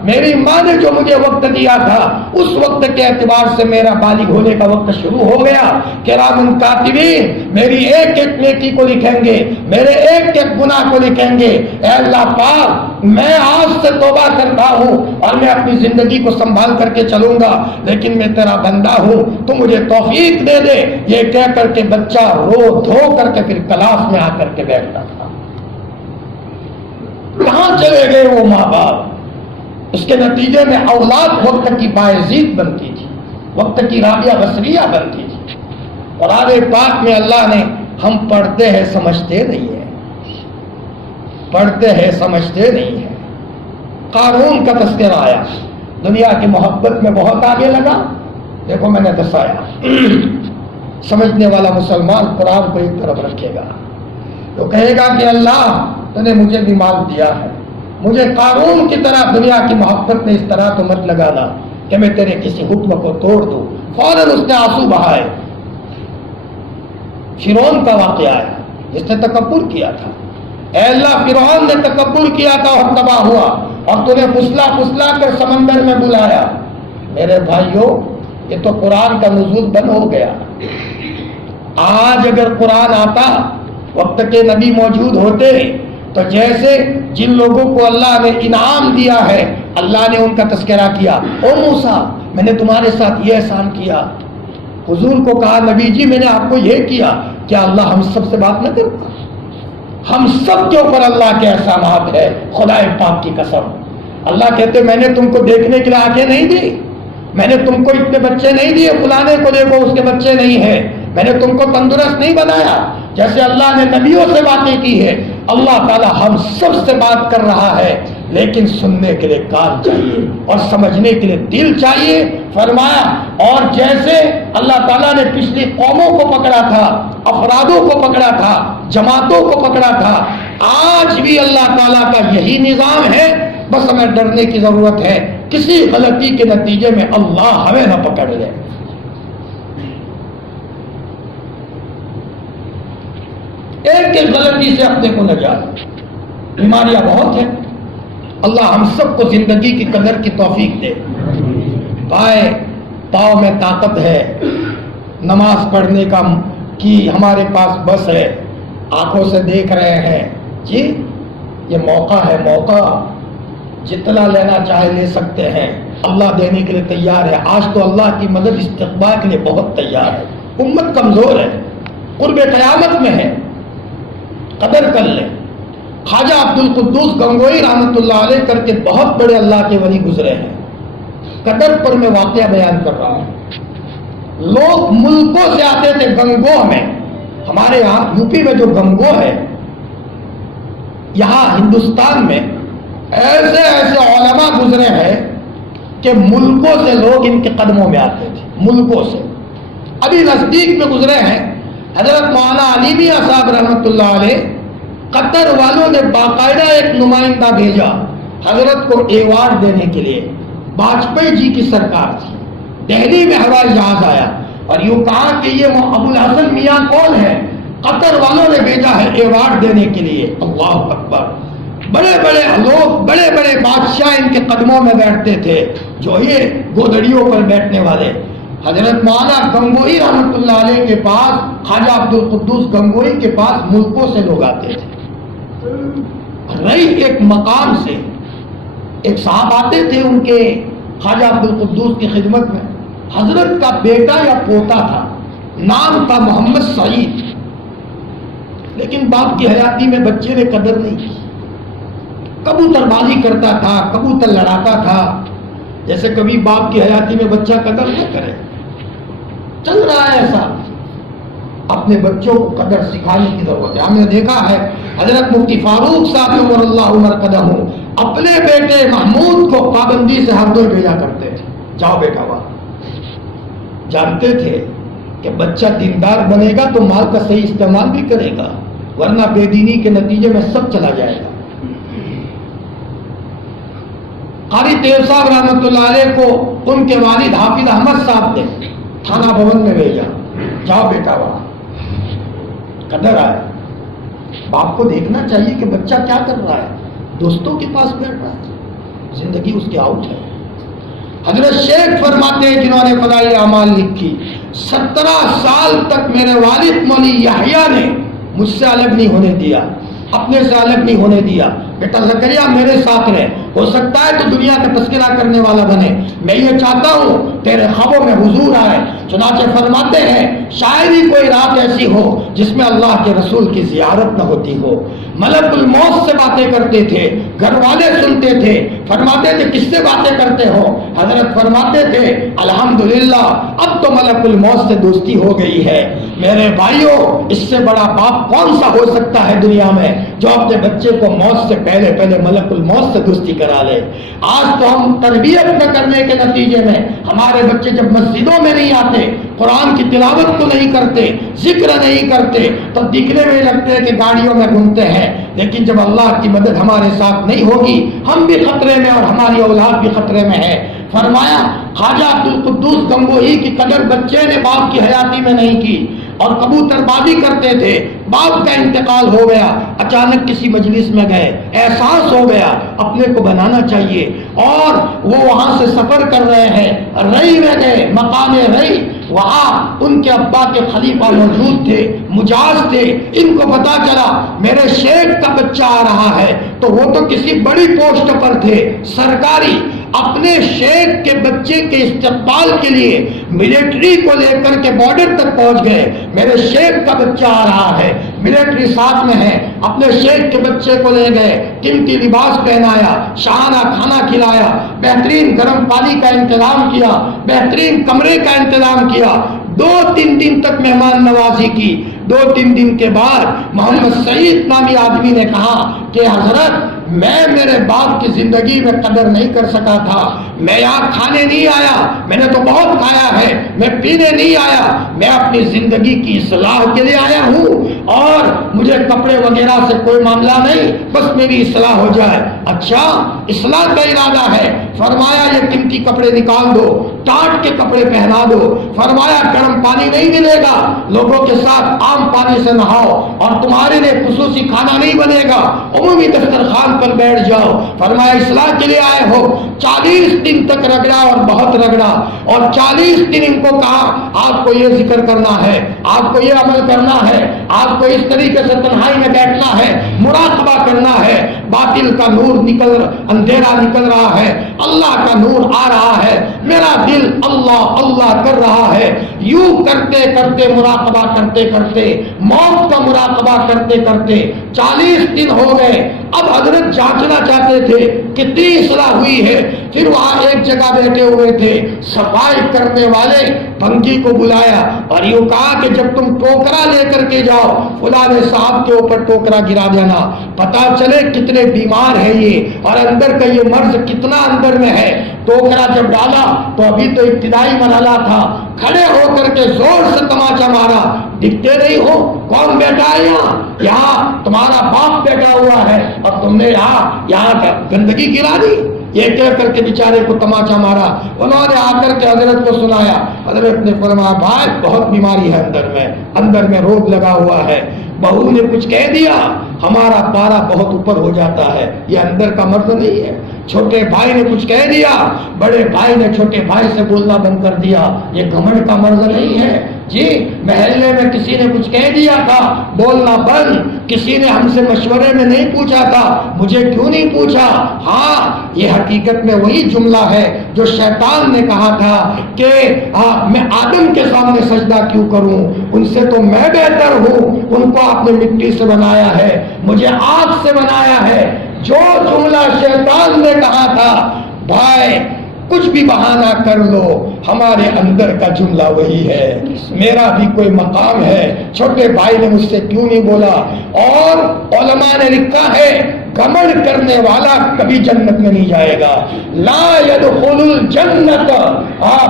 میری ماں نے جو مجھے وقت دیا تھا اس وقت کے اعتبار سے میرا بالغ ہونے کا وقت شروع ہو گیا۔ کرامن کاتبین میری ایک ایک نیکی کو لکھیں گے، میرے ایک ایک گناہ کو لکھیں گے۔ اے اللہ پاک میں آج سے توبہ کرتا ہوں اور میں اپنی زندگی کو سنبھال کر کے چلوں گا، لیکن میں تیرا بندہ ہوں، تو مجھے توفیق دے دے۔ یہ کہہ کر کے بچہ رو دھو کر کے پھر کلاس میں آ کر کے بیٹھتا تھا۔ کہاں چلے گئے وہ ماں باپ؟ اس کے نتیجے میں اولاد وقت کی باعزید بنتی تھی، وقت کی رابعہ بصریہ بنتی تھی۔ قرآن پاک میں اللہ نے ہم پڑھتے ہیں سمجھتے نہیں ہیں، پڑھتے ہیں سمجھتے نہیں ہیں۔ قارون کا تذکرہ آیا، دنیا کی محبت میں بہت آگے لگا۔ دیکھو میں نے دسایا، سمجھنے والا مسلمان قرآن کو ایک طرف رکھے گا تو کہے گا کہ اللہ تو نے مجھے بھی مال دیا ہے، مجھے قارون کی طرح دنیا کی محبت میں اس طرح تو مت لگانا کہ میں تیرے کسی حکم کو توڑ دوں۔ فوراً اس نے آنسو بہائے۔ فرعون کا واقعہ ہے جس نے تکبر کیا تھا۔ اے اللہ فرعون نے تکبر کیا تھا اور تباہ ہوا، اور تو نے پھسلا پھسلا کر سمندر میں بلایا۔ میرے بھائیوں یہ تو قرآن کا نزول بند ہو گیا۔ آج اگر قرآن آتا، وقت کے نبی موجود ہوتے، تو جیسے جن لوگوں کو اللہ نے انعام دیا ہے اللہ نے ان کا تذکرہ کیا۔ او موسیٰ میں نے تمہارے ساتھ یہ احسان کیا۔ حضور کو کہا نبی جی میں نے آپ کو یہ کیا، کیا اللہ ہم سب سے بات نہ کرتا؟ ہم سب کے اوپر اللہ کے احسانات ہے، خدا پاک کی قسم۔ اللہ کہتے میں نے تم کو دیکھنے کے لیے آنکھیں نہیں دی، میں نے تم کو اتنے بچے نہیں دیے، فلانے کو دیکھو اس کے بچے نہیں ہیں، میں نے تم کو تندرست نہیں بنایا۔ جیسے اللہ نے نبیوں سے باتیں کی ہے، اللہ تعالی ہم سب سے بات کر رہا ہے، لیکن سننے کے لیے کان چاہیے اور سمجھنے کے لیے دل چاہیے۔ فرمایا اور جیسے اللہ تعالیٰ نے پچھلی قوموں کو پکڑا تھا، افرادوں کو پکڑا تھا، جماعتوں کو پکڑا تھا، آج بھی اللہ تعالیٰ کا یہی نظام ہے۔ بس ہمیں ڈرنے کی ضرورت ہے کسی غلطی کے نتیجے میں اللہ ہمیں نہ پکڑ لے۔ ایک ایک غلطی سے اپنے کو نجات، بیماریاں بہت ہیں، اللہ ہم سب کو زندگی کی قدر کی توفیق دے۔ بائیں پاؤں میں طاقت ہے، نماز پڑھنے کی ہمارے پاس بس ہے، آنکھوں سے دیکھ رہے ہیں، جی یہ موقع ہے، موقع جتنا لینا چاہے لے سکتے ہیں، اللہ دینے کے لیے تیار ہے۔ آج تو اللہ کی مدد استقبال کے لیے بہت تیار ہے، امت کمزور ہے، قرب قیامت میں ہے، قدر کر لیں۔ خواجہ عبد القدوس گنگوئی رحمۃ اللہ علیہ کر کے بہت بڑے اللہ کے ولی گزرے ہیں، قدر پر میں واقعہ بیان کر رہا ہوں۔ لوگ ملکوں سے آتے تھے گنگوہ میں، ہمارے یہاں یوپی میں جو گنگوہ ہے، یہاں ہندوستان میں ایسے ایسے علماء گزرے ہیں کہ ملکوں سے لوگ ان کے قدموں میں آتے تھے، ملکوں سے۔ ابھی نزدیک میں گزرے ہیں حضرت مولانا علی میاں صاحب رحمۃ اللہ علیہ، قطر والوں نے باقاعدہ ایک نمائندہ بھیجا حضرت کو ایوارڈ دینے کے لیے۔ واجپئی جی کی سرکار تھی، دہلی میں ہوائی جہاز آیا اور یوں کہا کہ یہ ابو الحسن میاں کون ہے، قطر والوں نے بھیجا ہے ایوارڈ دینے کے لیے۔ اللہ اکبر! بڑے بڑے لوگ، بڑے بڑے بادشاہ ان کے قدموں میں بیٹھتے تھے، جو یہ گودڑیوں پر بیٹھنے والے۔ حضرت مولانا گنگوئی رحمۃ اللہ علیہ کے پاس، خواجہ عبد القدوس گنگوئی کے پاس ملکوں سے لوگ آتے تھے۔ رہی ایک مقام سے ایک صاحب آتے تھے ان کے خواجہ عبد القدوس کی خدمت میں، حضرت کا بیٹا یا پوتا تھا، نام تھا محمد سعید، لیکن باپ کی حیاتی میں بچے نے قدر نہیں کی، کبوتر بازی کرتا تھا، کبوتر لڑاتا تھا، جیسے کبھی باپ کی حیاتی میں بچہ قدر نہ کرے۔ چل رہا ہے ایسا، اپنے بچوں کو قدر سکھانے کی ضرورت ہے۔ ہم نے دیکھا ہے حضرت مفتی فاروق صاحب عمر اللہ عمر قدم اپنے بیٹے محمود کو پابندی سے ہردوئی بھیجا کرتے تھے، جاؤ بیٹا وہاں۔ جانتے تھے کہ بچہ دیندار بنے گا تو مال کا صحیح استعمال بھی کرے گا، ورنہ بے دینی کے نتیجے میں سب چلا جائے گا۔ قاری طیب صاحب رحمۃ اللہ علیہ کو ان کے والد حافظ احمد صاحب نے تھانہ بھون میں بھیجا، جاؤ بیٹا وہاں۔ قدر آئے، باپ کو دیکھنا چاہیے کہ بچہ کیا کر رہا ہے، دوستوں کے پاس بیٹھ رہا ہے، زندگی اس کی آؤٹ ہے۔ حضرت شیخ فرماتے ہیں جنہوں نے فضائل اعمال لکھی، 17 سال تک میرے والد مولی یحییٰ نے مجھ سے الگ نہیں ہونے دیا، اپنے سے الگ نہیں ہونے دیا، بیٹا زکریا میرے ساتھ رہے، ہو سکتا ہے تو دنیا کا تذکرہ کرنے والا بنے، میں یہ چاہتا ہوں تیرے خوابوں میں حضور آئے۔ چنانچہ فرماتے ہیں شاید ہی کوئی رات ایسی ہو جس میں اللہ کے رسول کی زیارت نہ ہوتی ہو۔ ملک الموت سے باتیں کرتے تھے، گھر والے سنتے تھے، فرماتے تھے کس سے باتیں کرتے ہو؟ حضرت فرماتے تھے الحمدللہ اب تو ملک الموت سے دوستی ہو گئی ہے۔ میرے بھائیوں، اس سے بڑا باپ کون سا ہو سکتا ہے دنیا میں جو اپنے بچے کو موت سے پہلے ملک الموت سے دوستی کرا لے۔ آج تو ہم تربیت نہ کرنے کے نتیجے میں ہمارے بچے جب مسجدوں میں نہیں آتے، قرآن کی تلاوت کو نہیں کرتے، ذکر نہیں کرتے، تو دکھنے میں لگتے ہیں کہ گاڑیوں میں گھومتے ہیں، لیکن جب اللہ کی مدد ہمارے ساتھ نہیں ہوگی ہم بھی خطرے میں اور ہماری اولاد بھی خطرے میں ہے۔ فرمایا خواجہ عبد القدوس گنگوہی کی قدر بچے نے باپ کی حیاتی میں نہیں کی، اور کبوتر بازی کرتے تھے، باپ کا انتقال ہو گیا، اچانک کسی مجلس میں گئے، احساس ہو گیا اپنے کو بنانا چاہیے، اور وہ وہاں سے سفر کر رہے ہیں، رئی میں گئے، مقام رئی، وہاں ان کے ابا کے خلیفہ موجود تھے، مجاز تھے، ان کو پتا چلا میرے شیخ کا بچہ آ رہا ہے، تو وہ تو کسی بڑی پوسٹ پر تھے، سرکاری، اپنے شیخ کے بچے کے استقبال کے لیے ملٹری کو لے کر کے بارڈر تک پہنچ گئے، میرے شیخ کا بچہ آ رہا ہے، ملٹری ساتھ میں ہے، اپنے شیخ کے بچے کو لے گئے، قیمتی لباس پہنایا، شاہانہ کھانا کھلایا، بہترین گرم پانی کا انتظام کیا، بہترین کمرے کا انتظام کیا، 2-3 دن تک مہمان نوازی کی۔ 2-3 دن کے بعد محمد سعید نامی آدمی نے کہا کہ حضرت میں میرے باپ کی زندگی میں قدر نہیں کر سکا تھا، میں یہاں کھانے نہیں آیا، میں نے تو بہت کھایا ہے، میں پینے نہیں آیا، میں اپنی زندگی کی اصلاح کے لیے آیا ہوں، اور مجھے کپڑے وغیرہ سے کوئی معاملہ نہیں، بس میری اصلاح ہو جائے۔ اچھا اصلاح کا ارادہ ہے، فرمایا یہ قیمتی کپڑے نکال دو، ٹاٹ کے کپڑے پہنا دو، فرمایا گرم پانی نہیں ملے گا، لوگوں کے ساتھ عام پانی سے نہاؤ، اور تمہارے لیے خصوصی کھانا نہیں بنے گا، عمومی دسترخوان پر بیٹھ جاؤ۔ فرمایا اصلاح کے لیے آئے ہو، 40 دن تک رگڑا اور بہت رگڑا، اور 40 دن ان کو کہا آپ کو یہ ذکر کرنا ہے، آپ کو یہ عمل کرنا ہے، آپ کو اس طریقے سے تنہائی میں بیٹھنا ہے، مراقبہ کرنا ہے، باطل کا نور اندھیرا نکل رہا ہے، اللہ کا نور آ رہا ہے، میرا دل اللہ اللہ کر رہا ہے۔ یوں کرتے کرتے مراقبہ کرتے کرتے موت کا مراقبہ کرتے کرتے 40 دن ہو گئے۔ اب حضرت جانچنا چاہتے تھے کتنی اصلاح ہوئی ہے. پھر وہاں ایک جگہ بیٹھے ہوئے تھے, صفائی کرنے والے بھنگی کو بلایا اور یوں کہا کہ جب تم ٹوکرا لے کر کے جاؤ فلاں صاحب کے اوپر ٹوکرا گرا دینا, پتا چلے کتنے بیمار ہے یہ اور اندر کا یہ مرض کتنا اندر میں ہے. ٹوکرا جب ڈالا تو ابھی تو ابتدائی مرحلہ تھا, کھڑے ہو کر کے زور سے تماچا مارا, دکھتے نہیں ہو, کون بیٹھا ہے یہاں تمہارا باپ بیٹھا ہوا ہے اور تم نے یہاں گندگی گرا دی. یہ کہہ کر کے بیچارے کو تماچا مارا. انہوں نے آ کر کے حضرت کو سنایا. حضرت نے فرمایا بھائی بہت بیماری ہے اندر میں روگ لگا ہوا ہے. بہو نے کچھ کہہ دیا ہمارا پارا بہت اوپر ہو جاتا ہے, یہ اندر کا مرض نہیں ہے. چھوٹے بھائی نے کچھ کہہ دیا, بڑے بھائی نے چھوٹے بھائی سے بولنا بند کر دیا, یہ گھمنڈ کا مرض نہیں ہے. جی محلے میں کسی نے کچھ کہہ دیا تھا, بولنا بند. کسی نے ہم سے مشورے میں نہیں پوچھا تھا, مجھے کیوں نہیں پوچھا. ہاں یہ حقیقت میں وہی جملہ ہے جو شیطان نے کہا تھا کہ میں آدم کے سامنے سجدہ کیوں کروں, ان سے تو میں بہتر ہوں, ان کو آپ نے مٹی سے بنایا ہے, مجھے آگ سے بنایا ہے. جو جملہ شیطان نے کہا تھا بھائی کچھ بھی بہانہ کر لو, ہمارے اندر کا جملہ وہی ہے. میرا بھی کوئی مقام ہے. چھوٹے بھائی نے مجھ سے کیوں نہیں بولا. اور علماء نے لکھا ہے گھمنڈ کرنے والا کبھی جنت میں نہیں جائے گا. لا يدخل الجنت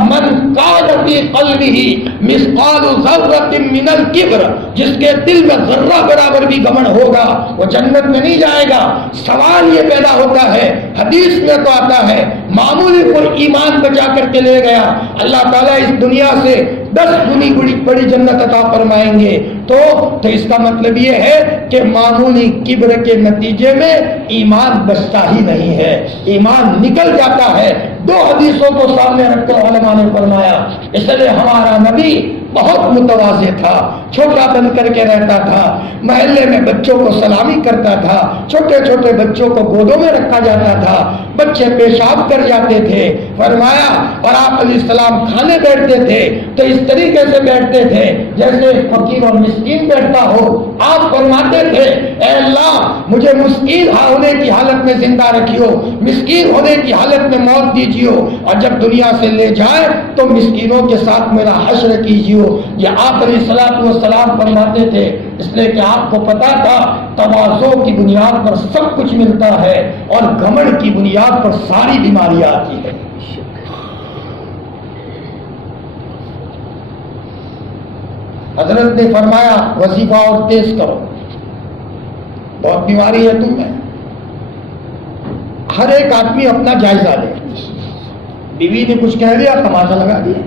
من كان في قلبه مثقال ذرة من الكبر, جس کے دل میں ذرہ برابر بھی گھمنڈ ہوگا وہ جنت میں نہیں جائے گا. سوال یہ پیدا ہوتا ہے, حدیث میں تو آتا ہے معمولی کوئی ایمان بچا کر کے لے گیا, اللہ تعالیٰ اس دنیا سے 10 گنی بڑی جنت عطا فرمائیں گے. تو اس کا مطلب یہ ہے کہ معمولی کبر کے نتیجے میں ایمان بچتا ہی نہیں ہے, ایمان نکل جاتا ہے. 2 حدیثوں کو سامنے رکھ کر علماء نے فرمایا اس لیے ہمارا نبی بہت متواضع تھا, چھوٹا بن کر کے رہتا تھا, محلے میں بچوں کو سلامی کرتا تھا, چھوٹے چھوٹے بچوں کو گودوں میں رکھا جاتا تھا, بچے پیشاب کر جاتے تھے. فرمایا اور آپ علیہ السلام کھانے بیٹھتے تھے تو اس طریقے سے بیٹھتے تھے جیسے فقیر اور مسکین بیٹھتا ہو. آپ فرماتے تھے اے اللہ مجھے مسکین ہونے کی حالت میں زندہ رکھیو, مسکین ہونے کی حالت میں موت دیجیو, اور جب دنیا سے لے جائے تو مسکینوں کے ساتھ میرا حشر کیجیو. یہ آپ علیہ الصلوۃ والسلام فرماتے تھے, اس لیے کہ آپ کو پتا تھا تواضع کی بنیاد پر سب کچھ ملتا ہے اور گھمنڈ کی بنیاد پر ساری بیماریاں آتی ہے. حضرت نے فرمایا وظیفہ اور تیز کرو, بہت بیماری ہے تم میں. ہر ایک آدمی اپنا جائزہ لے. بیوی نے کچھ کہہ دیا تماشا لگا دیا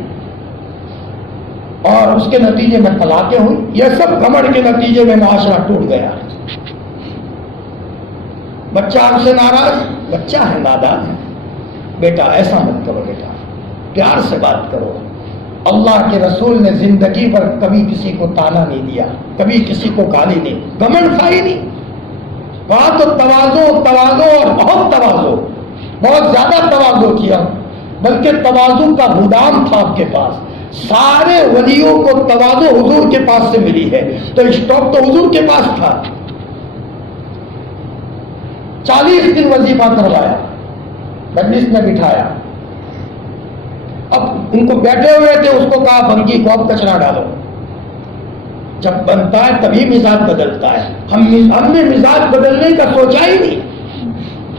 اور اس کے نتیجے میں طلاقیں ہوئی. یہ سب گھمنڈ کے نتیجے میں معاشرہ ٹوٹ گیا. بچہ آپ سے ناراض, بچہ ہے نادان ہے, بیٹا ایسا مت کرو, بیٹا پیار سے بات کرو. اللہ کے رسول نے زندگی پر کبھی کسی کو تانا نہیں دیا, کبھی کسی کو گالی نہیں, گھمنڈ کھائی نہیں. وہاں تو تواضع اور بہت تواضع, بہت زیادہ تواضع کیا, بلکہ تواضع کا گودام تھا آپ کے پاس. سارے ولیوں کو تواضع حضور کے پاس سے ملی ہے, تو اسٹاک تو حضور کے پاس تھا. 40 دن وظیفہ کروایا, مجلس میں بٹھایا. اب ان کو بیٹھے ہوئے تھے, اس کو کہا بھنگی کو اب کچرا ڈالو. جب بنتا ہے تبھی مزاج بدلتا ہے. ہم نے مزاج بدلنے کا سوچا ہی نہیں.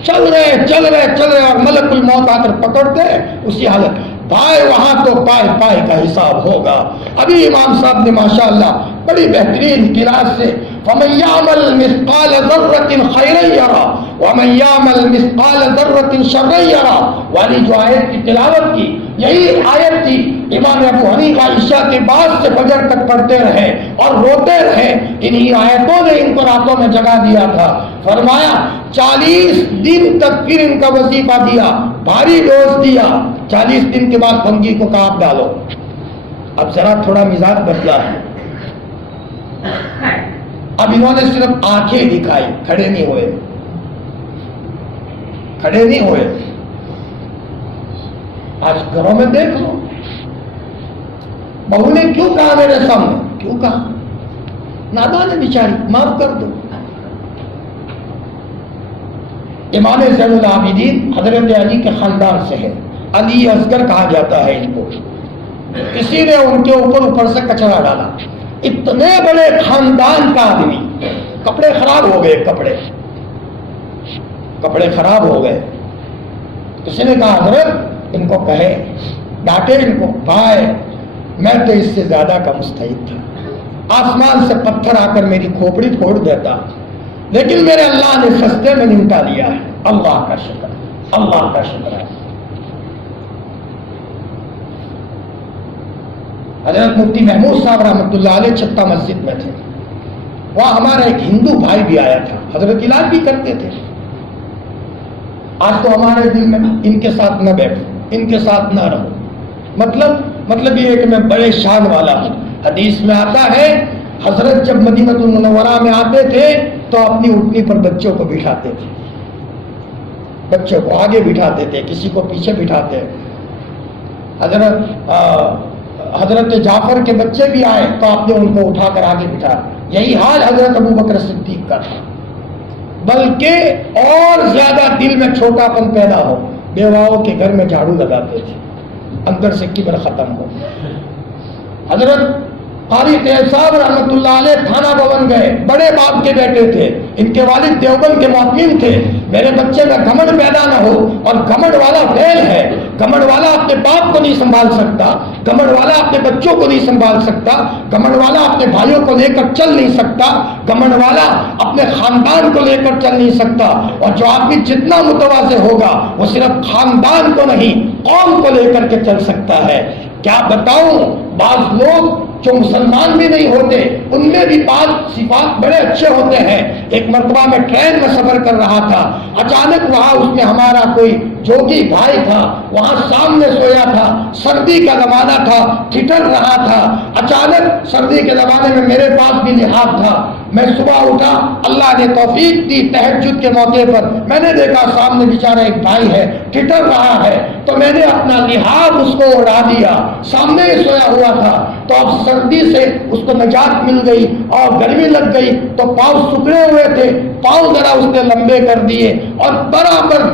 چل رہے اور ملک الموت آ کر پکڑتے اسی حالت. پائے وہاں تو پائے کا حساب ہوگا. ابھی امام صاحب نے ماشاءاللہ بڑی بہترین قرات سے فَمَن يَعْمَلْ مِثْقَالَ ذَرَّةٍ خَيْرًا يَرَهُ وَمَن يَعْمَلْ مِثْقَالَ ذَرَّةٍ شَرًّا يَرَهُ والی جو آیت کی تلاوت کی, یہی آیت تھی. امام ابو حنیفہ عشاء کے بعد سے فجر تک پڑھتے رہے اور روتے رہے. انہی آیتوں نے ان کو راتوں میں جگا دیا تھا. فرمایا 40 دن تک پھر ان کا وظیفہ دیا, بھاری ڈوز دیا. 40 دن کے بعد بھنگی کو کہا آپ ڈالو. اب ذرا تھوڑا مزاج بدلا ہے. اب انہوں نے صرف آنکھیں دکھائی, کھڑے نہیں ہوئے. آج گھروں میں دیکھ لو, بہو نے کیوں کہا میرے سامنے, کیوں کہا, نادان ہے بیچاری, معاف کر دو. امام زین العابدین حضرت علی کے خاندان سے ہے، علی اصغر کہا جاتا ہے ان کو۔ کسی نے ان کے اوپر سے کچرا ڈالا، اتنے بڑے خاندان کا آدمی، کپڑے خراب ہو گئے، کپڑے خراب ہو گئے۔ کسی نے کہا حضرت ان کو کہے، ڈانٹے ان کو، بھائی میں تو اس سے زیادہ کا مستحق تھا، آسمان سے پتھر آ کر میری کھوپڑی پھوڑ دیتا، لیکن میرے اللہ نے سستے میں نمٹا لیا ہے۔ اللہ کا شکر، اللہ کا شکر ہے۔ حضرت مفتی محمود صاحب رحمۃ اللہ علیہ چھتا مسجد میں تھے، وہاں ہمارا ایک ہندو بھائی بھی آیا تھا، حضرت علاج بھی کرتے تھے۔ آج تو ہمارے دل میں ان کے ساتھ نہ بیٹھو، ان کے ساتھ نہ رہو، مطلب یہ ہے کہ میں بڑے شان والا ہوں۔ حدیث میں آتا ہے حضرت جب مدینہ المنورہ میں آتے تھے تو اپنی اٹھنی پر بچوں کو بٹھاتے تھے، بچوں کو آگے بٹھاتے تھے، کسی کو پیچھے بٹھاتے۔ حضرت جعفر کے بچے بھی آئے تو آپ نے ان کو اٹھا کر آگے بٹھا۔ یہی حال حضرت ابو بکر صدیق کا تھا، بلکہ اور زیادہ دل میں چھوٹا پن پیدا ہو، بیواؤں کے گھر میں جھاڑو لگاتے تھے، اندر سے کبر ختم ہو۔ حضرت قاری طیب صاحب رحمۃ اللہ علیہ تھانہ بھون گئے، بڑے باپ کے بیٹے تھے، ان کے والد دیوبند کے محققین تھے۔ میرے بچے میں گھمنڈ پیدا نہ ہو، اور گھمنڈ والا فیل ہے، گھمنڈ والا اپنے باپ کو نہیں سنبھال سکتا، گھمنڈ والا اپنے بچوں کو نہیں سنبھال سکتا، گھمنڈ والا اپنے بھائیوں کو لے کر چل نہیں سکتا، گھمنڈ والا اپنے خاندان کو لے کر چل نہیں سکتا۔ اور جو آدمی جتنا متواضع ہوگا وہ صرف خاندان کو نہیں قوم کو لے کر کے چل سکتا ہے۔ کیا بتاؤں، بعض لوگ جو مسلمان بھی نہیں ہوتے ان میں بھی بعض صفات بڑے اچھے ہوتے ہیں۔ ایک مرتبہ میں ٹرین میں سفر کر رہا تھا، اچانک وہاں اس میں ہمارا کوئی جوگی بھائی تھا، وہاں سامنے سویا تھا، سردی کا زمانہ تھا، ٹھٹر رہا تھا۔ اچانک سردی کے زمانے میں میرے پاس بھی لحاف تھا، میں صبح اٹھا، اللہ نے توفیق دی، تہجد کے موقع پر میں نے دیکھا سامنے بیچارہ ایک بھائی ہے، ٹھٹر رہا ہے، تو میں نے اپنا لحاف اس کو اڑا دیا، سامنے ہی سویا ہوا تھا۔ تو اب سردی سے اس کو نجات مل گئی اور گرمی لگ گئی، تو پاؤں سکڑے ہوئے تھے، پاؤں ذرا اس نے لمبے کر دیے اور برابر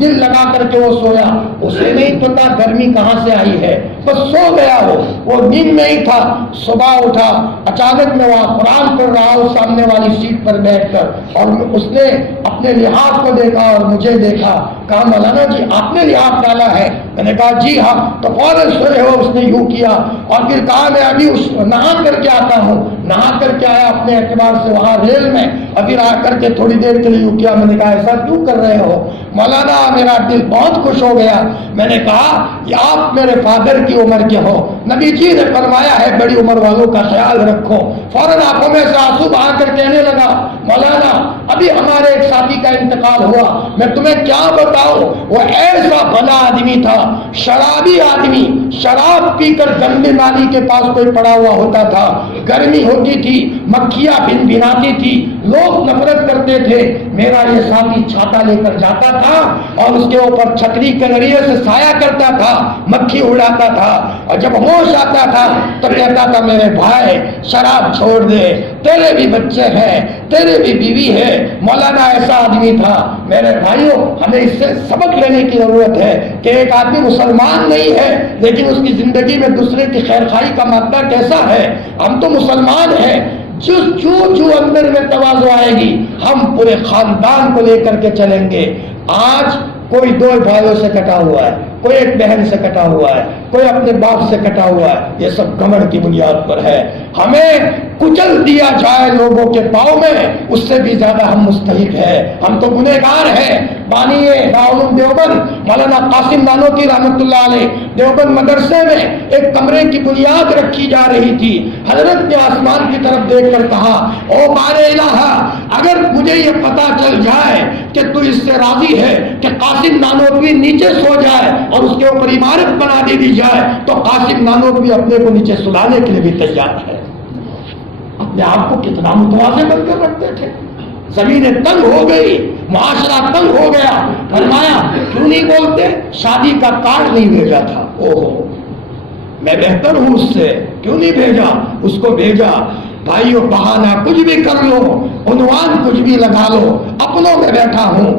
دل لگا کر کے وہ سویا۔ اسے نہیں پتا گرمی کہاں سے آئی ہے، بس سو گیا وہ نیند میں ہی تھا۔ صبح اٹھا، اچانک میں وہاں قرآن پڑھ رہا ہوں سامنے والی سیٹ پر بیٹھ کر، اور اس نے اپنے لحاف کو دیکھا اور مجھے دیکھا، کہا مولانا جی آپ نے لحاف ڈالا ہے؟ میں نے کہا جی ہاں۔ تو فوراً سوئے ہو اس نے یوں کیا، اور پھر کہا میں ابھی نہا کر کے آتا ہوں۔ نہا کر کے آیا اپنے اعتبار سے وہاں ریل میں، اور پھر آ کر کے تھوڑی دیر کے لیے یوں کیا۔ میں نے کہا ایسا کیوں کر رہے ہو؟ مولانا میرا دل بہت خوش ہو گیا۔ میں نے کہا کہ آپ میرے فادر کی عمر کے ہو، نبی جی نے فرمایا ہے بڑی عمر والوں کا خیال رکھو۔ فوراً آنکھوں میں سے آنسو بہا کر کہنے لگا مولانا ابھی ہمارے ایک ساتھی کا انتقال ہوا، میں تمہیں کیا بتاؤں، وہ ایسا بھلا آدمی تھا، شرابی آدمی، شراب پی کر گندے نالی کے پاس کوئی پڑا ہوا ہوتا تھا، گرمی ہوتی تھی، مکھیاں بن بناتی تھی، لوگ نفرت کرتے تھے، میرا یہ ساتھی چھاتا لے کر جاتا تھا اور اس کے اوپر چھتری کے ذریعے سے سایہ کرتا تھا، مکھی اڑاتا تھا، اور جب ہوش آتا تھا تو کہتا تھا میرے بھائی شراب چھوڑ دے، تیرے بھی بچے ہیں، تیرے بھی بیوی ہے۔ مولانا ایسا آدمی تھا۔ میرے بھائیوں ہمیں اس سے سبق لینے کی ضرورت ہے کہ ایک آدمی مسلمان نہیں ہے لیکن اس کی زندگی میں دوسرے کی خیر خواہی کا مادہ کیسا ہے۔ ہم تو مسلمان ہیں، جو اندر میں تواضع آئے گی ہم پورے خاندان کو لے کر کے چلیں گے۔ آج کوئی دو بھائیوں سے کٹا ہوا ہے، کوئی ایک بہن سے کٹا ہوا ہے، کوئی اپنے باپ سے کٹا ہوا ہے، یہ سب گھمنڈ کی بنیاد پر ہے۔ ہمیں کچل دیا جائے لوگوں کے پاؤں میں، اس سے بھی زیادہ ہم مستحق ہیں، ہم تو گنہگار ہیں۔ بانی دارالعلوم دیوبند مولانا قاسم نانوتوی رحمۃ اللہ علیہ دیوبند مدرسے میں ایک کمرے کی بنیاد رکھی جا رہی تھی، حضرت نے آسمان کی طرف دیکھ کر کہا او بار الہ، اگر مجھے یہ پتا چل جائے کہ تو اس سے راضی ہے کہ قاسم نانوتوی نیچے سو جائے اور اس کے اوپر عمارت بنا دی جائے تو قاسم نانوتوی اپنے کو نیچے سلانے کے لیے بھی تیار ہے۔ اپنے آپ کو کتنا متواضع کر کے رکھتے تھے۔ زمینیں تنگ ہو گئی، معاشرہ تنگ ہو گیا، فرمایا کیوں نہیں بولتے، شادی کا کارڈ نہیں بھیجا تھا، اوہو میں بہتر ہوں اس سے، کیوں نہیں بھیجا، اس کو بھیجا۔ بھائیو بہانہ کچھ بھی کر لو، عنوان کچھ بھی لگا لو، اپنوں میں بیٹھا ہوں،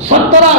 17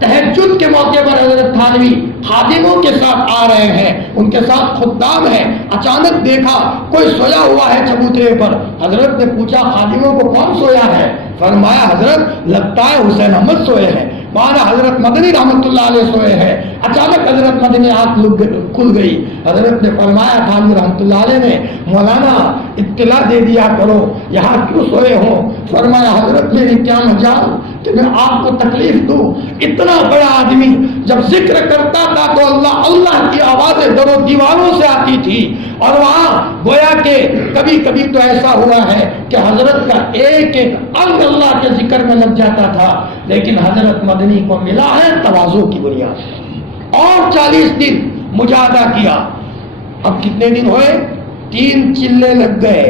تہجد کے موقع پر حضرت تھانوی خادموں کے ساتھ آ رہے ہیں، ان کے ساتھ خدام ہیں، اچانک دیکھا کوئی سویا ہوا ہے چبوترے پر۔ حضرت نے پوچھا خادموں کو کون سویا ہے؟ فرمایا حضرت لگتا ہے حسین احمد سوئے ہیں، مانا حضرت مدنی رحمت اللہ علیہ سوئے ہیں۔ اچانک حضرت مدنی آنکھ کھل گئی۔ حضرت نے فرمایا تھانوی رحمت اللہ علیہ نے، مولانا اطلاع دے دیا کرو یہاں کیوں سوئے ہو؟ فرمایا حضرت میری کیا مجال کہ میں آپ کو تکلیف دوں؟ اتنا بڑا آدمی جب ذکر کرتا تھا تو اللہ اللہ کی آوازیں دروں دیواروں سے آتی تھی، اور وہاں گویا کہ کبھی کبھی تو ایسا ہوا ہے کہ حضرت کا ایک ایک انگ اللہ کے ذکر میں لگ جاتا تھا، لیکن حضرت مدنی کو ملا ہے تواضع کی بنیاد پر۔ اور 40 دن مجاہدہ کیا۔ اب کتنے دن ہوئے؟ 3 چلے لگ گئے،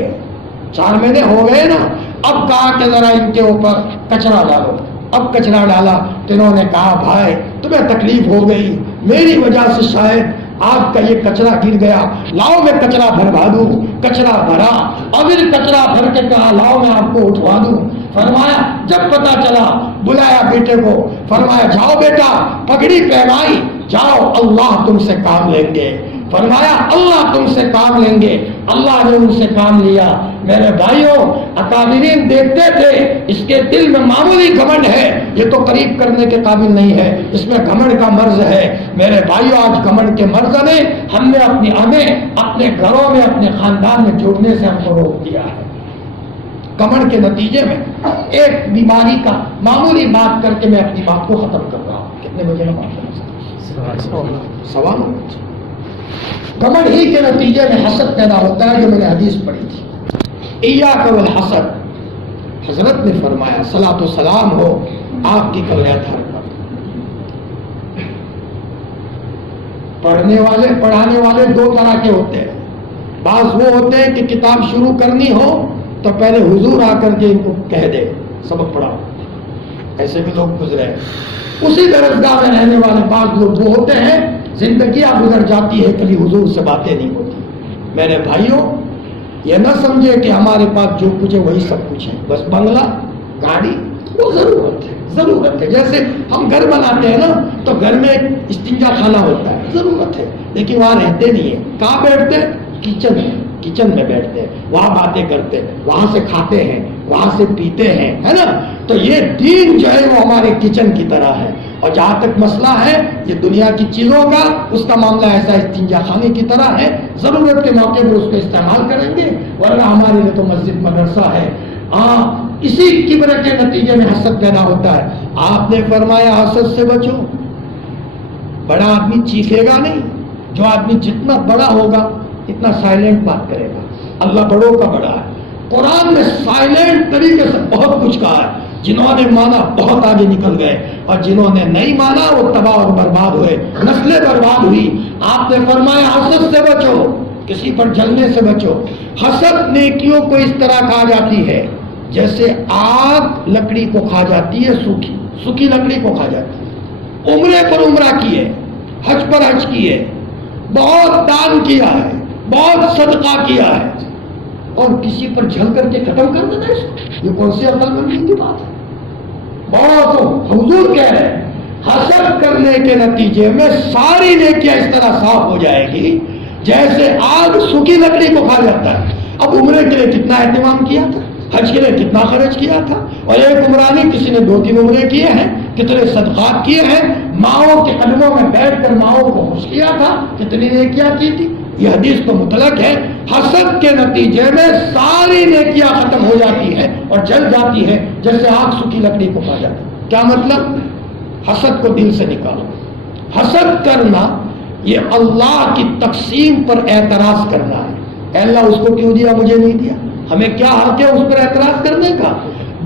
4 مہینے ہو گئے نا۔ اب کہا کہ ذرا ان کے اوپر کچرا ڈالو۔ اب کچرا ڈالا تو انہوں نے کہا بھائی تمہیں تکلیف ہو گئی، میری وجہ سے شاید آپ کا یہ کچرا گر گیا، لاؤ میں کچرا بھروا دوں۔ کچرا بھرا، اب کچرا بھر کے کہا لاؤ میں آپ کو اٹھوا دوں۔ فرمایا جب پتا چلا بلایا بیٹے کو، فرمایا جاؤ بیٹا، پگڑی پہنائی، جاؤ اللہ تم سے کام لیں گے۔ فرمایا اللہ تم سے کام لیں گے۔ اللہ نے ان سے کام لیا۔ میرے بھائیوں، اکابرین دیکھتے تھے اس کے دل میں معمولی گھمنڈ ہے، یہ تو قریب کرنے کے قابل نہیں ہے، اس میں گھمنڈ کا مرض ہے۔ میرے بھائیوں، آج گھمنڈ کے مرض نے ہمیں اپنے گھروں میں اپنے خاندان میں جوڑنے سے ہم کو روک دیا ہے۔ گھمنڈ کے نتیجے میں ایک بیماری کا معمولی بات کر کے میں اپنی بات کو ختم کر رہا ہوں۔ کتنے بجے سوال؟ گھمنڈ ہی کے نتیجے میں حسد پیدا ہوتا ہے، جو میں نے حدیث پڑھی تھی، ایاک والحسد۔ حضرت نے فرمایا صلاۃ و سلام ہو آپ کی قبر اطہر پر۔ پڑھانے والے 2 طرح کے ہوتے ہیں۔ بعض وہ ہوتے ہیں کہ کتاب شروع کرنی ہو تو پہلے حضور آ کر کے ان کو کہہ دے سبق پڑھاؤ، ایسے بھی لوگ گزرے۔ اسی درسگاہ میں رہنے والے بعض لوگ وہ ہوتے ہیں زندگیاں گزر جاتی ہے، کبھی حضور سے باتیں نہیں ہوتی۔ میرے بھائیوں، یہ نہ سمجھے کہ ہمارے پاس جو کچھ ہے وہی سب کچھ ہے، بس بنگلہ گاڑی وہ ضرورت ہے۔ جیسے ہم گھر بناتے ہیں نا تو گھر میں ایک استنجا خانہ ہوتا ہے، ضرورت ہے، لیکن وہاں رہتے نہیں ہیں۔ کہاں بیٹھتے ہیں؟ کچن میں بیٹھتے ہیں، وہاں باتیں کرتے ہیں، وہاں سے کھاتے ہیں، وہاں سے پیتے ہیں، ہے نا؟ تو یہ دین جو ہے وہ ہمارے کچن کی طرح ہے۔ اور جہاں تک مسئلہ ہے یہ دنیا کی چیزوں کا، اس کا معاملہ ایسا استنجا خانے کی طرح ہے، ضرورت کے موقع پر اس کو استعمال کریں گے، ورنہ ہمارے لیے تو مسجد مدرسہ ہے۔ اسی کبر کے نتیجے میں حسد پیدا ہوتا ہے۔ آپ نے فرمایا حسد سے بچو۔ بڑا آدمی چیخے گا نہیں، جو آدمی جتنا بڑا ہوگا اتنا سائلنٹ بات کرے گا۔ اللہ بڑوں کا بڑا ہے۔ قرآن میں سائلنٹ طریقے سے بہت کچھ کہا ہے۔ جنہوں نے مانا بہت آگے نکل گئے، اور جنہوں نے نہیں مانا وہ تباہ اور برباد ہوئے، نسلیں برباد ہوئی۔ آپ نے فرمایا حسد سے بچو، کسی پر جلنے سے بچو۔ حسد نیکیوں کو اس طرح کھا جاتی ہے جیسے آگ لکڑی کو کھا جاتی ہے، سوکھی لکڑی کو کھا جاتی ہے۔ عمرے پر عمرہ کیے، حج پر حج کیے، بہت دان کیا ہے، بہت صدقہ کیا ہے، اور کسی پر جھل کر کے ختم کر دینا اس کو، یہ کون سی عقل مندی کی بات ہے؟ بہت حضور کہہ رہے ہیں حسد کرنے کے نتیجے میں ساری نیکیاں اس طرح صاف ہو جائے گی جیسے آگ سوکھی لکڑی کو کھا جاتا ہے۔ اب عمرے کے لیے کتنا اہتمام کیا تھا، حج کے لیے کتنا خرچ کیا تھا، اور ایک عمرہ نہیں کسی نے 2-3 عمرے کیے ہیں، کتنے صدقات کیے ہیں، ماؤں کے قدموں میں بیٹھ کر ماؤں کو خوش کیا تھا، کتنی نیکیاں کی تھی۔ یہ حدیث تو مطلق ہے۔ حسد کے نتیجے میں ساری نیکیاں ختم ہو جاتی ہیں اور جل جاتی ہے جیسے آگ سوکھی لکڑی کو کھا جاتی ہے۔ کیا مطلب؟ حسد کو دل سے نکالو۔ حسد کرنا یہ اللہ کی تقسیم پر اعتراض کرنا ہے۔ اے اللہ اس کو کیوں دیا، مجھے نہیں دیا؟ ہمیں کیا حق ہے اس پر اعتراض کرنے کا؟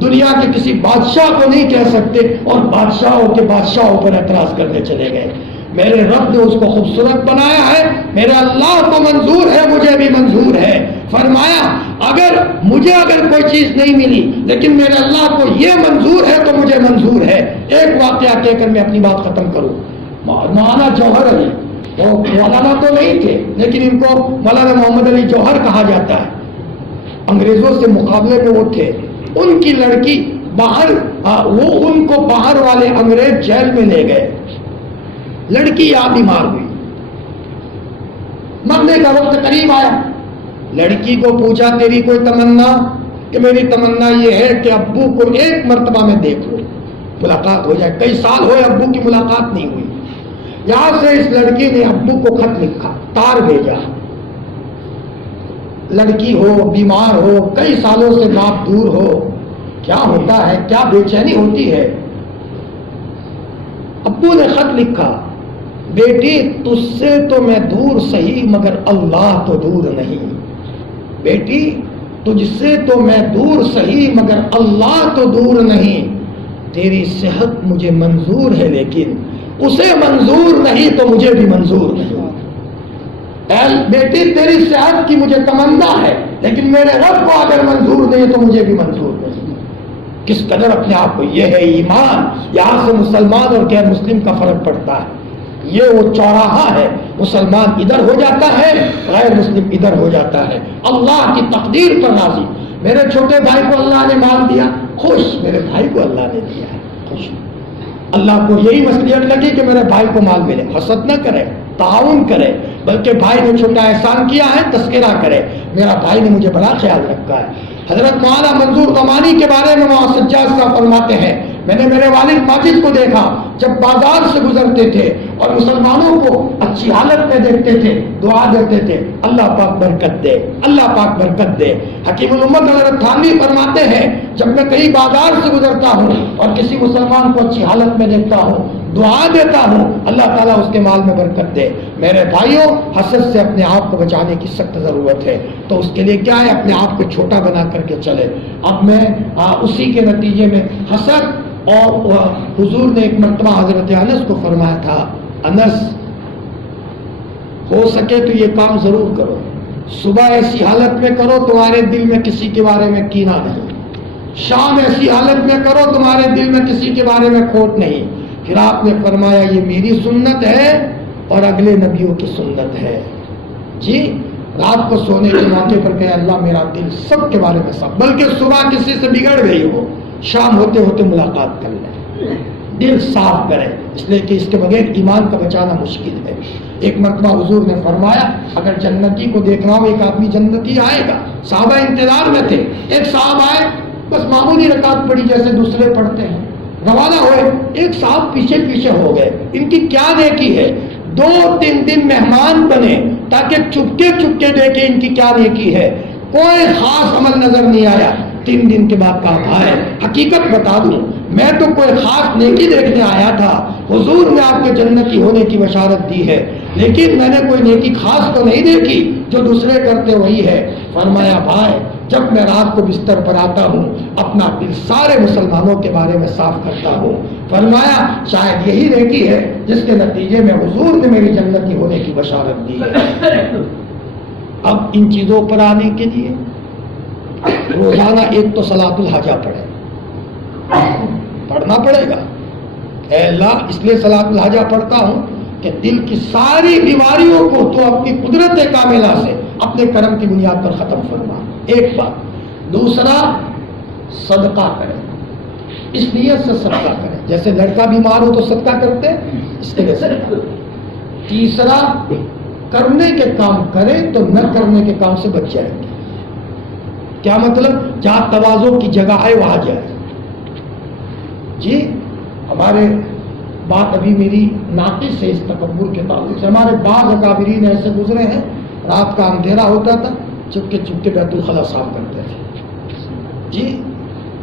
دنیا کے کسی بادشاہ کو نہیں کہہ سکتے، اور بادشاہوں کے بادشاہوں پر اعتراض کرنے چلے گئے۔ میرے رب نے اس کو خوبصورت بنایا ہے، میرے اللہ کو منظور ہے، مجھے بھی منظور ہے۔ فرمایا اگر کوئی چیز نہیں ملی لیکن میرے اللہ کو یہ منظور ہے تو مجھے منظور ہے۔ ایک واقعہ کہہ کر میں اپنی بات ختم کروں۔ مولانا جوہر علی، وہ مولانا تو نہیں تھے لیکن ان کو مولانا محمد علی جوہر کہا جاتا ہے، انگریزوں سے مقابلے میں وہ تھے۔ ان کی لڑکی باہر وہ ان کو باہر والے انگریز جیل میں لے گئے. لڑکی یہاں بیمار ہوئی, مرنے کا وقت قریب آیا. لڑکی کو پوچھا تیری کوئی تمنا؟ کہ میری تمنا یہ ہے کہ ابو کو ایک مرتبہ میں دیکھ لوں, ملاقات ہو جائے. کئی سال ہوئے ابو کی ملاقات نہیں ہوئی. یہاں سے اس لڑکی نے ابو کو خط لکھا, تار بھیجا. لڑکی ہو, بیمار ہو, کئی سالوں سے باپ دور ہو, کیا ہوتا ہے, کیا بے چینی ہوتی ہے. ابو نے خط لکھا, بیٹی تجھ سے تو میں دور سہی مگر اللہ تو دور نہیں. بیٹی تجھ سے تو میں دور سہی مگر اللہ تو دور نہیں. تیری صحت مجھے منظور ہے لیکن اسے منظور نہیں تو مجھے بھی منظور نہیں. بیٹی تیری صحت کی مجھے تمنا ہے لیکن میرے رب کو اگر منظور نہیں تو مجھے بھی منظور نہیں. کس قدر اپنے آپ کو, یہ ہے ایمان. یہاں سے مسلمان اور غیر مسلم کا فرق پڑتا ہے. یہ وہ چوراہا ہے, مسلمان ادھر ہو جاتا ہے, غیر مسلم ادھر ہو جاتا ہے. اللہ کی تقدیر پر راضی. میرے چھوٹے بھائی کو اللہ نے مال دیا, خوش. میرے بھائی کو اللہ نے دیا ہے, خوش. اللہ کو یہی مصلحت لگی کہ میرے بھائی کو مال ملے. حسد نہ کرے, تعاون کرے, بلکہ بھائی نے چھوٹا احسان کیا ہے تذکرہ کرے, میرا بھائی نے مجھے بڑا خیال رکھا ہے. حضرت مولانا منظور غمانی کے بارے میں وہاں سجاد صاحب فرماتے ہیں, میں نے میرے والد ماجد کو دیکھا جب بازار سے گزرتے تھے اور مسلمانوں کو اچھی حالت میں دیکھتے تھے, دعا دیتے تھے, اللہ پاک برکت دے, اللہ پاک برکت دے. حکیم الامت حضرت تھانوی فرماتے ہیں, جب میں کہیں بازار سے گزرتا ہوں اور کسی مسلمان کو اچھی حالت میں دیکھتا ہوں, دعا دیتا ہوں, اللہ تعالیٰ اس کے مال میں برکت دے. میرے بھائیوں, حسد سے اپنے آپ کو بچانے کی سخت ضرورت ہے. تو اس کے لیے کیا ہے, اپنے آپ کو چھوٹا بنا کر کے چلے. اب میں اسی کے نتیجے میں حسد, اور حضور نے ایک مرتبہ حضرت انس کو فرمایا تھا, انس ہو سکے تو یہ کام ضرور کرو, صبح ایسی حالت میں کرو تمہارے دل میں کسی کے بارے میں کینہ نہیں, شام ایسی حالت میں کرو تمہارے دل میں کسی کے بارے میں کھوٹ نہیں. پھر آپ نے فرمایا یہ میری سنت ہے اور اگلے نبیوں کی سنت ہے. جی, رات کو سونے کے موقع پر کہ اللہ میرا دل سب کے بارے میں صاف, بلکہ صبح کسی سے بگڑ گئی ہو, شام ہوتے ہوتے ملاقات کر لیں, دل صاف کریں, اس لیے کہ اس کے بغیر ایمان کا بچانا مشکل ہے. ایک مرتبہ حضور نے فرمایا اگر جنتی کو دیکھنا ہو, ایک آدمی جنتی آئے گا, صحابہ انتظار میں تھے, ایک صاحب آئے, بس معمولی رکعت پڑھی جیسے دوسرے پڑھتے ہیں, روانہ ہوئے, ایک صاحب پیچھے پیچھے ہو گئے. ان کی کیا نیکی ہے, 2-3 دن مہمان بنے تاکہ چپکے چپکے دیکھیں ان کی کیا نیکی ہے. کوئی خاص عمل نظر نہیں آیا. 3 دن کے بعد کہا بھائی حقیقت بتا دوں, میں تو کوئی خاص نیکی دیکھنے آیا تھا, حضور نے آپ کے جنتی ہونے کی بشارت دی ہے, لیکن میں نے کوئی نیکی خاص تو نہیں دیکھی, جو دوسرے کرتے وہی ہے. فرمایا بھائی جب میں رات کو بستر پر آتا ہوں اپنا دل سارے مسلمانوں کے بارے میں صاف کرتا ہوں. فرمایا شاید یہی نیکی ہے جس کے نتیجے میں حضور نے میری جنتی ہونے کی بشارت دی ہے. اب ان چیزوں پر آنے کے لیے روزانہ ایک تو صلاۃ الحاجہ پڑھنا پڑے گا. اے اللہ اس لیے صلاۃ الحاجہ پڑھتا ہوں کہ دل کی ساری بیماریوں کو تو اپنی قدرت کاملہ سے اپنے کرم کی بنیاد پر ختم فرما. ایک بات. دوسرا, صدقہ کریں, اس نیت سے صدقہ کریں, جیسے لڑکا بیمار ہو تو صدقہ کرتے اس لیے صدقہ. تیسرا, کرنے کے کام کریں تو نہ کرنے کے کام سے بچ جائیں گے. کیا مطلب, جہاں تواضع کی جگہ ہے وہاں جائے. جی ہمارے بات ابھی میری ناقص ہے اس تکبر کے تعلق سے. ہمارے بعض اکابرین ایسے گزرے ہیں, رات کا اندھیرا ہوتا تھا, چپکے چپکے بیت الخلا صاف کرتے تھے. جی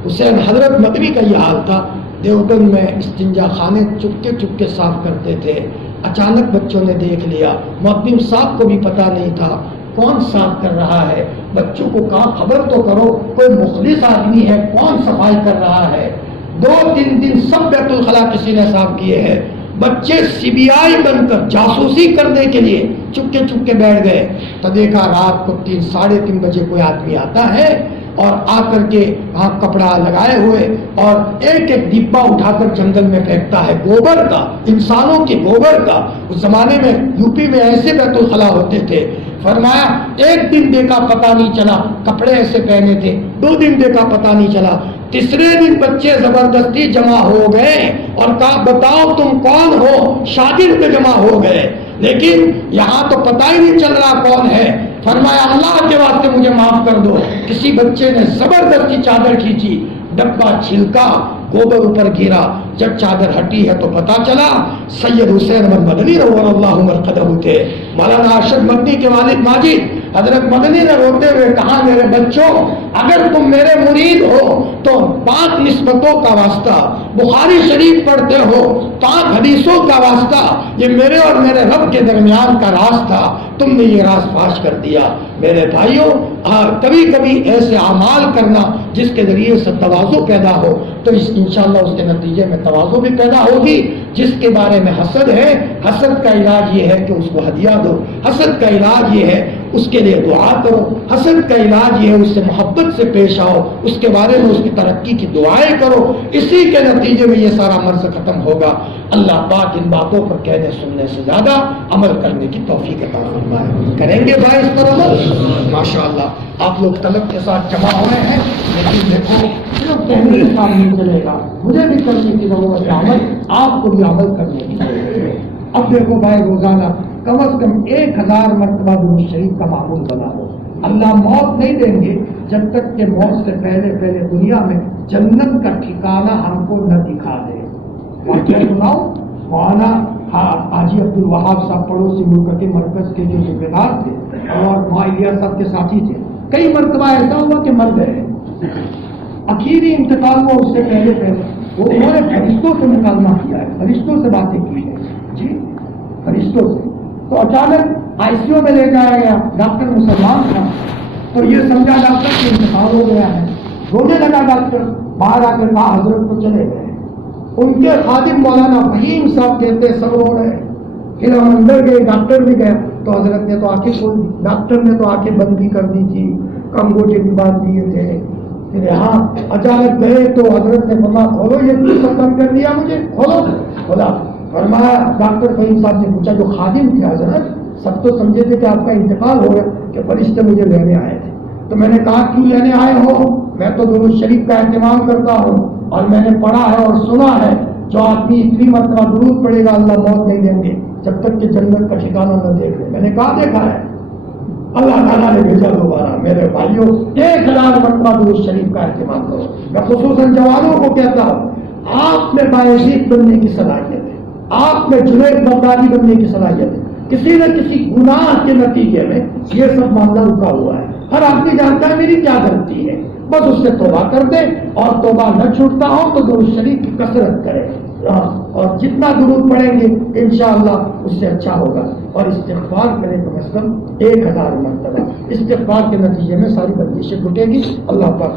حسین حضرت مدنی کا یہ حال تھا, دیوبند میں استنجا خانے چپکے چپکے صاف کرتے تھے. اچانک بچوں نے دیکھ لیا, مؤذن صاحب کو بھی پتہ نہیں تھا کون صاف کر رہا ہے. بچوں کو کہا خبر تو کرو, کوئی مخلص آدمی ہے, کون صفائی کر رہا ہے. 2-3 دن سب بیت الخلا کسی نے صاف کیے ہیں. بچے CBI بن کر جاسوسی کرنے کے لیے چپکے چپکے بیٹھ گئے. تو دیکھا رات کو 3-3:30 بجے کوئی آدمی آتا ہے اور آ کر کے وہاں کپڑا لگائے ہوئے اور ایک ایک ڈبہ اٹھا کر جنگل میں پھینکتا ہے, گوبر کا, انسانوں کے گوبر کا. اس زمانے میں یوپی میں ایسے بیت الخلا ہوتے تھے. فرمایا 1 دن دیکھا پتہ نہیں چلا, کپڑے ایسے پہنے تھے. 2 دن دیکھا پتہ نہیں چلا, تیسرے دن بچے زبردستی جمع ہو گئے اور کہا بتاؤ تم کون ہو، شاگرد جمع ہو گئے، لیکن یہاں تو پتہ ہی نہیں چل رہا کون ہے۔ فرمایا اللہ کے واسطے مجھے معاف کر دو۔ کسی بچے نے زبردستی چادر کھینچی، ڈبہ چھلکا، گوبر اوپر گرا، جب چادر ہٹی ہے تو پتا چلا سید حسین احمد مدنی رضی اللہ عنہ تھے۔ مولانا ارشد مدنی کے والد ماجد حضرت مدنی نے روتے ہوئے کہا میرے بچوں اگر تم میرے مرید ہو تو 5 نسبتوں کا واسطہ، بخاری شریف پڑھتے ہو 5 حدیثوں کا واسطہ، یہ میرے اور میرے رب کے درمیان کا راز تھا، تم نے یہ راز فاش کر دیا۔ میرے بھائیوں کبھی کبھی ایسے اعمال کرنا جس کے ذریعے سے تواضع پیدا ہو تو انشاءاللہ اس کے نتیجے میں تواضع بھی پیدا ہوگی۔ جس کے بارے میں حسد ہے، حسد کا علاج یہ ہے کہ اس کو ہدیہ دو، حسد کا علاج یہ ہے اس کے لیے دعا کرو، حسد کا علاج یہ ہے اس سے محبت سے پیش آؤ، اس کے بارے میں اس کی ترقی کی دعائیں کرو، اسی کے نتیجے میں یہ سارا مرض ختم ہوگا۔ اللہ پاک ان باتوں پر کہنے سننے سے زیادہ عمل کرنے کی توفیق عطا فرمائے۔ کریں گے بھائی اس پر عمل؟ ماشاءاللہ آپ لوگ طلب کے ساتھ جمع ہوئے ہیں، لیکن دیکھو صرف کہنے کے ساتھ نہیں چلے گا، مجھے بھی کرنے کی ضرورت ہے عمل، آپ کو بھی عمل کرنے کی ضرورت ہے۔ اب دیکھو بھائی روزانہ کم از کم 1000 مرتبہ درود شریف کا معمول بنا ہو۔ اللہ موت نہیں دیں گے جب تک کہ موت سے پہلے پہلے دنیا میں جنت کا ٹھکانہ ہم کو نہ دکھا دے۔ واقعہ سناؤ، مولانا حاجی عبد الوہاب صاحب پڑوسی ملک کے مرکز کے جو ذمہ دار تھے اور معالیہ صاحب کے ساتھی تھے، کئی مرتبہ ایسا ہوا کہ مر گئے، اخیری انتقال ہوا اس سے پہلے پہلے انہوں نے فرشتوں سے مکالمہ کیا ہے، فرشتوں سے باتیں کی ہے، جی فرشتوں سے۔ تو اچانک آئی سی یو میں لے جایا گیا، ڈاکٹر مسلمان تھا، تو یہ سمجھا ڈاکٹر کہ انتقال ہو گیا ہے، رونے لگا ڈاکٹر، باہر آ کر کہا حضرت تو چلے گئے۔ ان کے خادم مولانا فہیم صاحب کہتے سب رو رہے، پھر ہم اندر گئے، ڈاکٹر بھی گیا تو حضرت نے تو آنکھیں کھول دی، ڈاکٹر نے تو آنکھیں بند بھی کر دی تھی، کم گوٹے بھی باندھ دیے تھے۔ پھر یہاں اچانک گئے تو حضرت نے فرمایا کھولو، یہ سب بند کر دیا مجھے، کھولو کھولا۔ فرمایا ڈاکٹر فہیم صاحب نے پوچھا جو خادم تھے حضرت سب تو سمجھے تھے کہ آپ کا انتقال ہو گیا کہ فرشتے مجھے لینے آئے تھے۔ تو میں نے کہا کیوں لینے آئے ہو؟ میں تو درود شریف کا اہتمام کرتا ہوں اور میں نے پڑھا ہے اور سنا ہے جو آدمی اتنی مرتبہ درود پڑھے گا اللہ موت نہیں دیں گے جب تک کہ جنت کا ٹھکانہ نہ دیکھ لے۔ میں نے کہا دیکھا ہے، اللہ تعالیٰ نے بھیجا دوبارہ۔ میرے بھائیوں 1000 مرتبہ درود شریف کا اہتمام کرو۔ میں خصوصاً جوانوں کو کہتا ہوں آپ میں باعزیت بننے کی صلاحیت ہے، آپ میں جنید بغدادی بننے کی صلاحیت ہے۔ کسی نہ کسی گناہ کے نتیجے میں یہ سب معاملہ رکا ہوا ہے، ہر آدمی جانتا ہے میری کیا غلطی ہے، بس اس سے توبہ کر دے، اور توبہ نہ چھوٹتا ہو تو درود شریف کی کثرت کرے، اور جتنا درود پڑھیں گے انشاءاللہ اس سے اچھا ہوگا۔ اور استغفار کریں کم از کم 1000 مرتبہ، استغفار کے نتیجے میں ساری بندشیں گھٹے گی۔ اللہ پاک